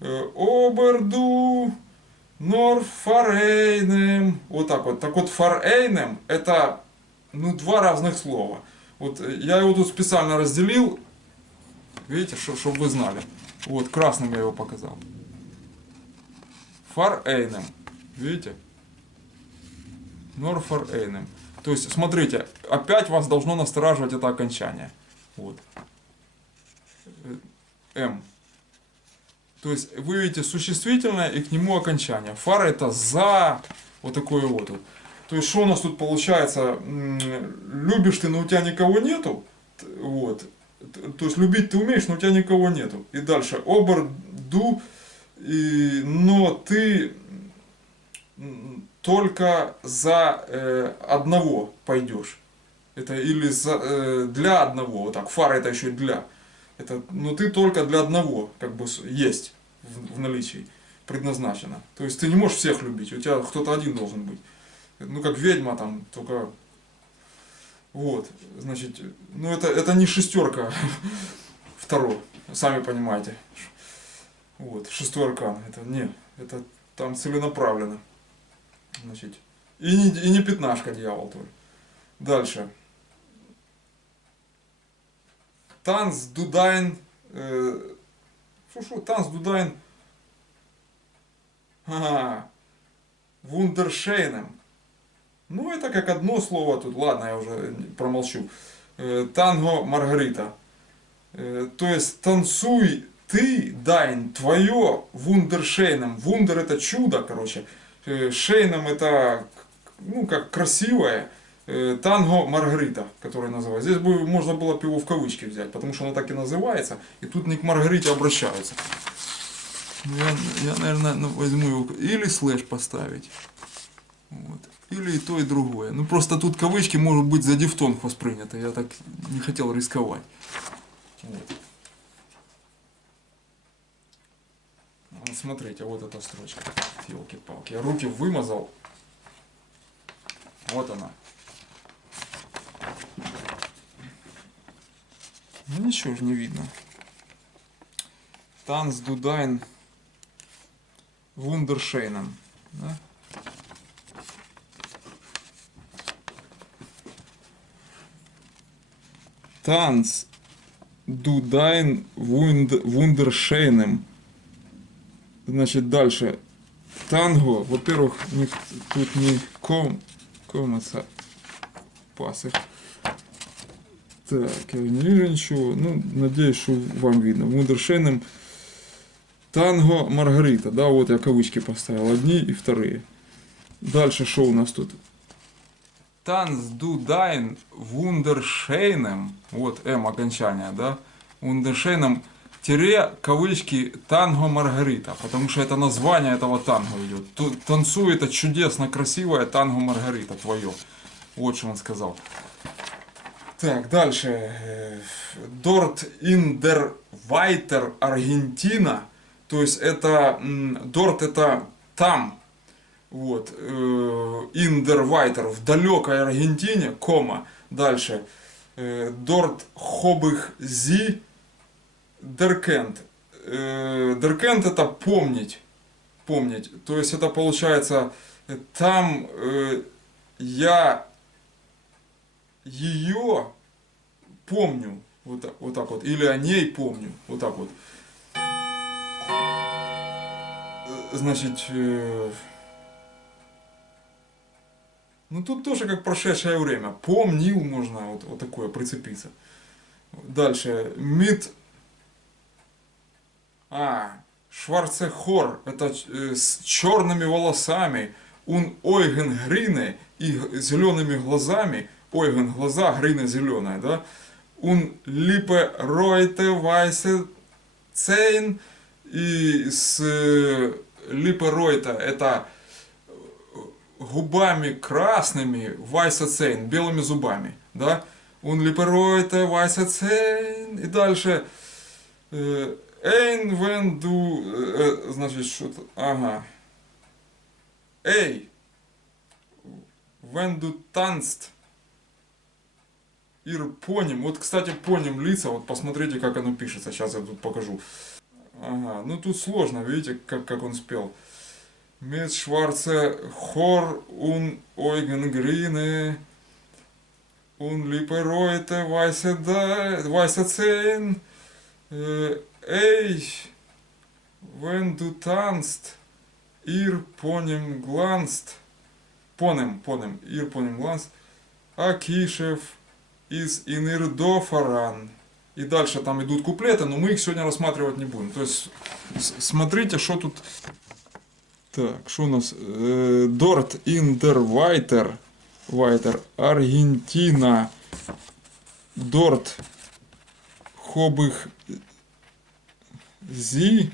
Оберду, нор, фарейнем. Вот так вот. Так вот, фарейнем это ну, 2 разных слова. Вот я его тут специально разделил, видите, чтобы вы знали. Вот красным я его показал. Фар-эйнем. Видите? Нор фар-эйнем. То есть, смотрите, опять вас должно настораживать это окончание. Вот. М. То есть, вы видите существительное и к нему окончание. Фар это за, вот такое вот. То есть, что у нас тут получается? Любишь ты, но у тебя никого нету. Вот. То есть, любить ты умеешь, но у тебя никого нету. И дальше. Обер, ду. Но ты только за одного пойдешь. Это или для одного. Вот так. Фара это еще для. Это, но ты только для одного как бы есть в наличии. предназначено. То есть ты не можешь всех любить, у тебя кто-то один должен быть. Ну, как ведьма там, только... Вот, значит, ну это не шестерка второй, сами понимаете. Вот, шестой аркан, это не, это там целенаправленно. Значит, и не пятнашка дьявол тоже. Дальше. Танц Дудайн. Танц Дудайн. Вундершейном. Ну, это как одно слово тут. Ладно, я уже промолчу. Танго Маргарита. То есть танцуй ты, Дайн, твое вундершейном. Вундер это чудо, короче. Шейном это, ну, как красивое. Танго Маргарита, которое называется. Здесь бы можно было бы его в кавычки взять, потому что оно так и называется. И тут не к Маргарите обращаются. Я наверное, возьму его. Или слэш поставить. Вот. Или и то, и другое. Ну просто тут кавычки может быть за дифтонг воспринято. Я так не хотел рисковать. Вот. Вот смотрите, вот эта строчка. Ёлки-палки. Я руки вымазал. Вот она. Ну ничего же не видно. Танц Дудайн Вундершейном. Да? Танц Дудайн Вундершейном. Значит, дальше. Танго. Во-первых, тут не комаса пасы. Так, я не вижу ничего. Ну, надеюсь, что вам видно. Вундершейном. Танго Маргарита. Да, вот я кавычки поставил. Одни и вторые. Дальше что у нас тут? Танц Дудайн Вундершейном. Вот М окончание, да? Вундершейном тире кавычки Танго Маргарита. Потому что это название этого танго идет. Танцует это чудесно красивое Танго Маргарита твое. Вот что он сказал. Так, дальше. Дорт индер Вайтер Аргентина. То есть это Дорт это там. Вот. Индер Вайтер в далекой Аргентине, кома. Дальше. Дорт Хобых Зи Деркент. Деркент это помнить. Помнить. То есть это получается там я ее помню. Вот так вот. Или о ней помню. Вот так вот. Значит, ну тут тоже как прошедшее время. Помнил можно вот такое прицепиться. Дальше. Шварцехор. Это с черными волосами. Он ойген грине и зелеными глазами. Ойген глаза, грине зеленая, да? Он липе ройте вайсе цейн. И с липе ройте это губами красными, вайсацейн, белыми зубами, да? Он липеройте, вайсацейн, и дальше эйн венду, значит, что-то, ага, эй, венду танст, ир поним, вот, кстати, поним лица, вот посмотрите, как оно пишется, сейчас я тут покажу. Ага, ну тут сложно, видите, как он спел. Mit schwarze Hor und Augen grüne und liebe Reute weiße Zehen. Ey, wenn du tanzt, ihr Ponym glanzt. Ponym, ihr Ponym glanzt. А Кишев из Инирдофаран. И дальше там идут куплеты, но мы их сегодня рассматривать не будем. То есть, смотрите, что тут... Так, что у нас? Дорт индер Вайтер. Аргентина. Дорт Хобых Зи.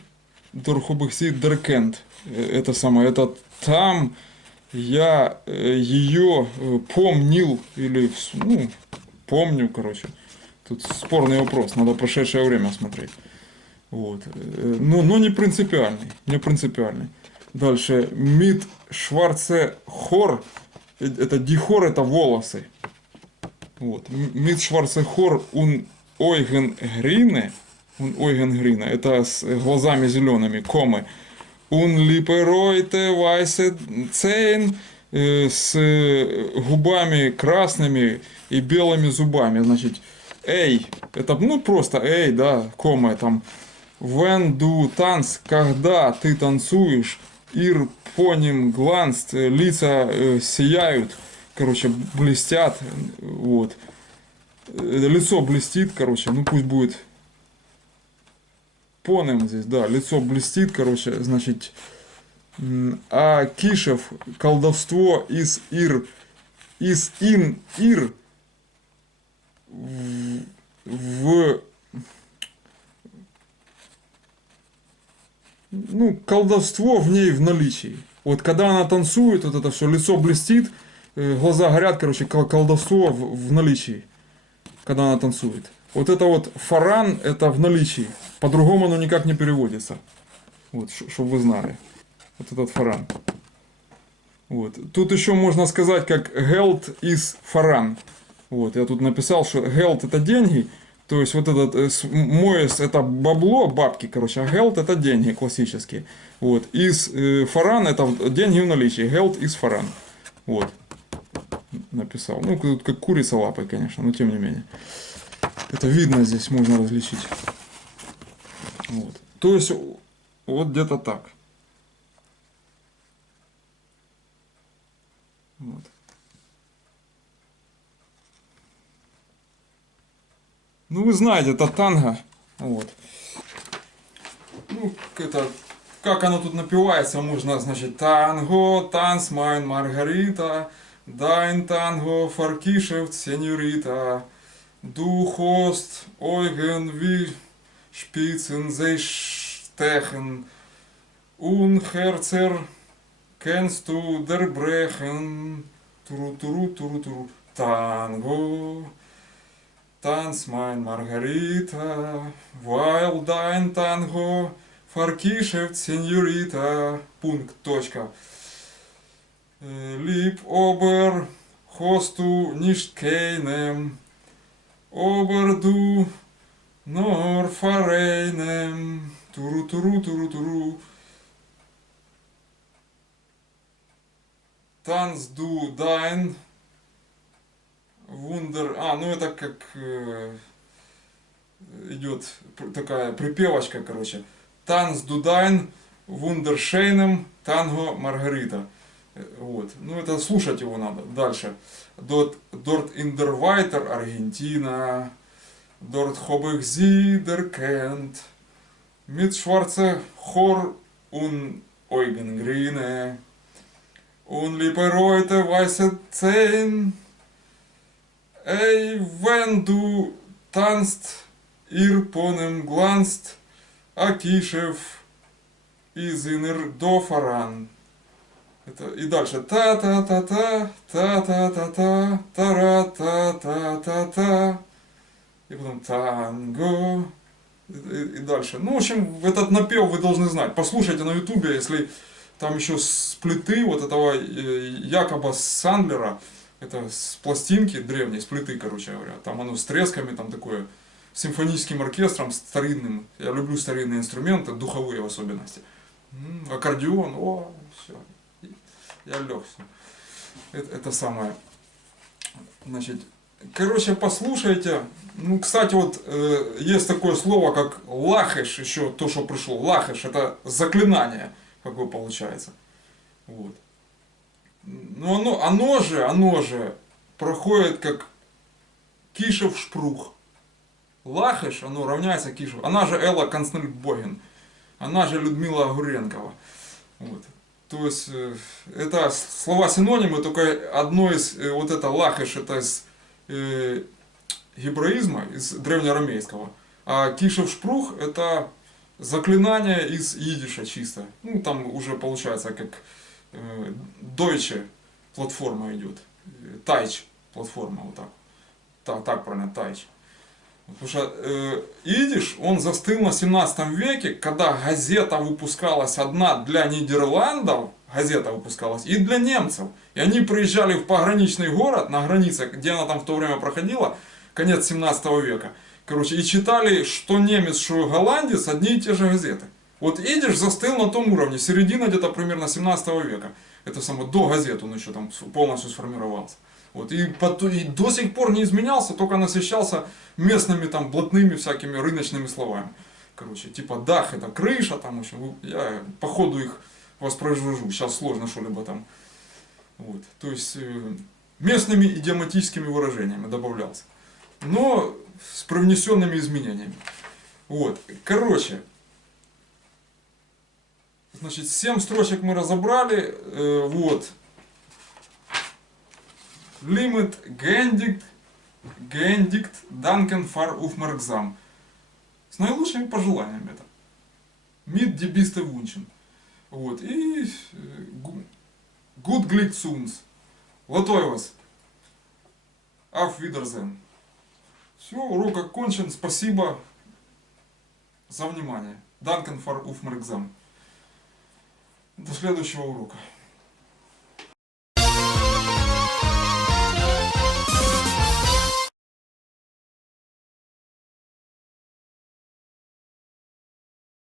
Дорт Хобых Зи Деркент. Это самое, это там я ее помнил. Или, ну, помню, короче. Тут спорный вопрос, надо прошедшее время смотреть. Вот. Но не принципиальный. Не принципиальный. Дальше. Мид Шварце Хор. Это дихор, это волосы. Вот. Мид Шварце Хор ун ойген грине. Он ойген грине. Это с глазами зелеными. Комы. Un липеройте вайсе цейн с губами красными и белыми зубами. Значит, эй, это ну просто эй, да, кома там. When du танц, когда ты танцуешь, ир поним гланст, лица сияют, короче, блестят, вот. Лицо блестит, короче, ну пусть будет понем здесь, да, лицо блестит, короче, значит, а Кишев колдовство из ин ир в ну, колдовство в ней в наличии. Вот когда она танцует, вот это все, лицо блестит, глаза горят, короче, колдовство в наличии, когда она танцует. Вот это вот фаран, это в наличии. По-другому оно никак не переводится. Вот, чтобы вы знали. Вот этот фаран. Вот. Тут еще можно сказать, как geld is фаран. Вот, я тут написал, что geld это деньги. То есть вот этот моес это бабло, бабки, короче, а geld это деньги классические. Вот. Is фаран это деньги в наличии. Geld is фаран. Вот. Написал. Ну, тут как курица лапой, конечно, но тем не менее. Это видно здесь, можно различить. Вот. То есть, вот где-то так. Вот. Ну, вы знаете, это танго. Вот. Ну, это, как оно тут напевается, можно, значит, танго, танц майн Маргарита, дайн танго, фаркишев, сеньорита, du hast Eugen wie Spitzen sich stechen, und Herzer kennst du der Brechen, turu turu turu turu, Tango, tanz mein Margarita, weil dein Tango verkischeft, Senorita, Punkt, точка. Lieb ober, hast du nicht keinem, ober du nur vereinem, туру туру туру туру. Танц ду дайн. Вундер. Ну это как идет такая припевочка, короче. Танц ду дайн. Вундершейном. Танго Маргарита. Вот. Ну это слушать его надо. Дальше. Dort in der Weiter Аргентина. Dort habe ich sie erkannt. Mit schwarze Hor und Augengrine. Und Lippe-Reute weiße Zehen. Ey, wenn du tanzt, ihr Ponem glanzt, Акишев из Инердо Фаран. Это, и дальше та-та-та-та, та-та-та-та, тара-та-та-та-та. И потом танго. И дальше. Ну, в общем, этот напев вы должны знать. Послушайте на ютубе, если там еще с плиты вот этого Якоба Сандлера, это с пластинки древней, с плиты, короче говоря. Там оно с тресками, там такое, с симфоническим оркестром, старинным. Я люблю старинные инструменты, духовые в особенности. Аккордеон, о, все. Я лег. Это самое. Значит, короче, послушайте. Ну, кстати, вот есть такое слово, как лахеш, еще то, что пришло. Лахеш, это заклинание, какое получается. Вот. Но оно же проходит как Кишев шпрух. Лахеш, оно равняется Кишев. Она же Элла Константбоген. Она же Людмила Огуренкова. Вот. То есть, это слова синонимы, только одно из, вот это лахеш, это из гебраизма, из древнеарамейского. А Кишев шпрух это заклинание из идиша чисто. Ну, там уже получается как Deutsche платформа идет. Тайч платформа, вот так. Так правильно, Тайч. Потому что идиш, он застыл на 17 веке, когда газета выпускалась одна для Нидерландов, газета выпускалась, и для немцев. И они приезжали в пограничный город, на границе, где она там в то время проходила, конец 17 века. Короче, и читали, что немец, что голландец, одни и те же газеты. Вот идиш застыл на том уровне, середина где-то примерно 17 века. Это самое, до газет он еще там полностью сформировался. Вот, и до сих пор не изменялся, только насыщался местными там блатными всякими рыночными словами. Короче, типа дах это крыша, там, в общем, я по ходу их воспроизвожу, сейчас сложно что-либо там. Вот, то есть местными идиоматическими выражениями добавлялся. Но с привнесенными изменениями. Вот, короче. Значит, 7 строчек мы разобрали. Вот. Limit Geendigt Danken for Aufmerksam. С наилучшими пожеланиями это. Mit die beste Wünschen. Вот. И Good Glück zu uns. Латой вас. Auf Wiedersehen. Все, урок окончен. Спасибо за внимание. Danken for Aufmerksam. До следующего урока.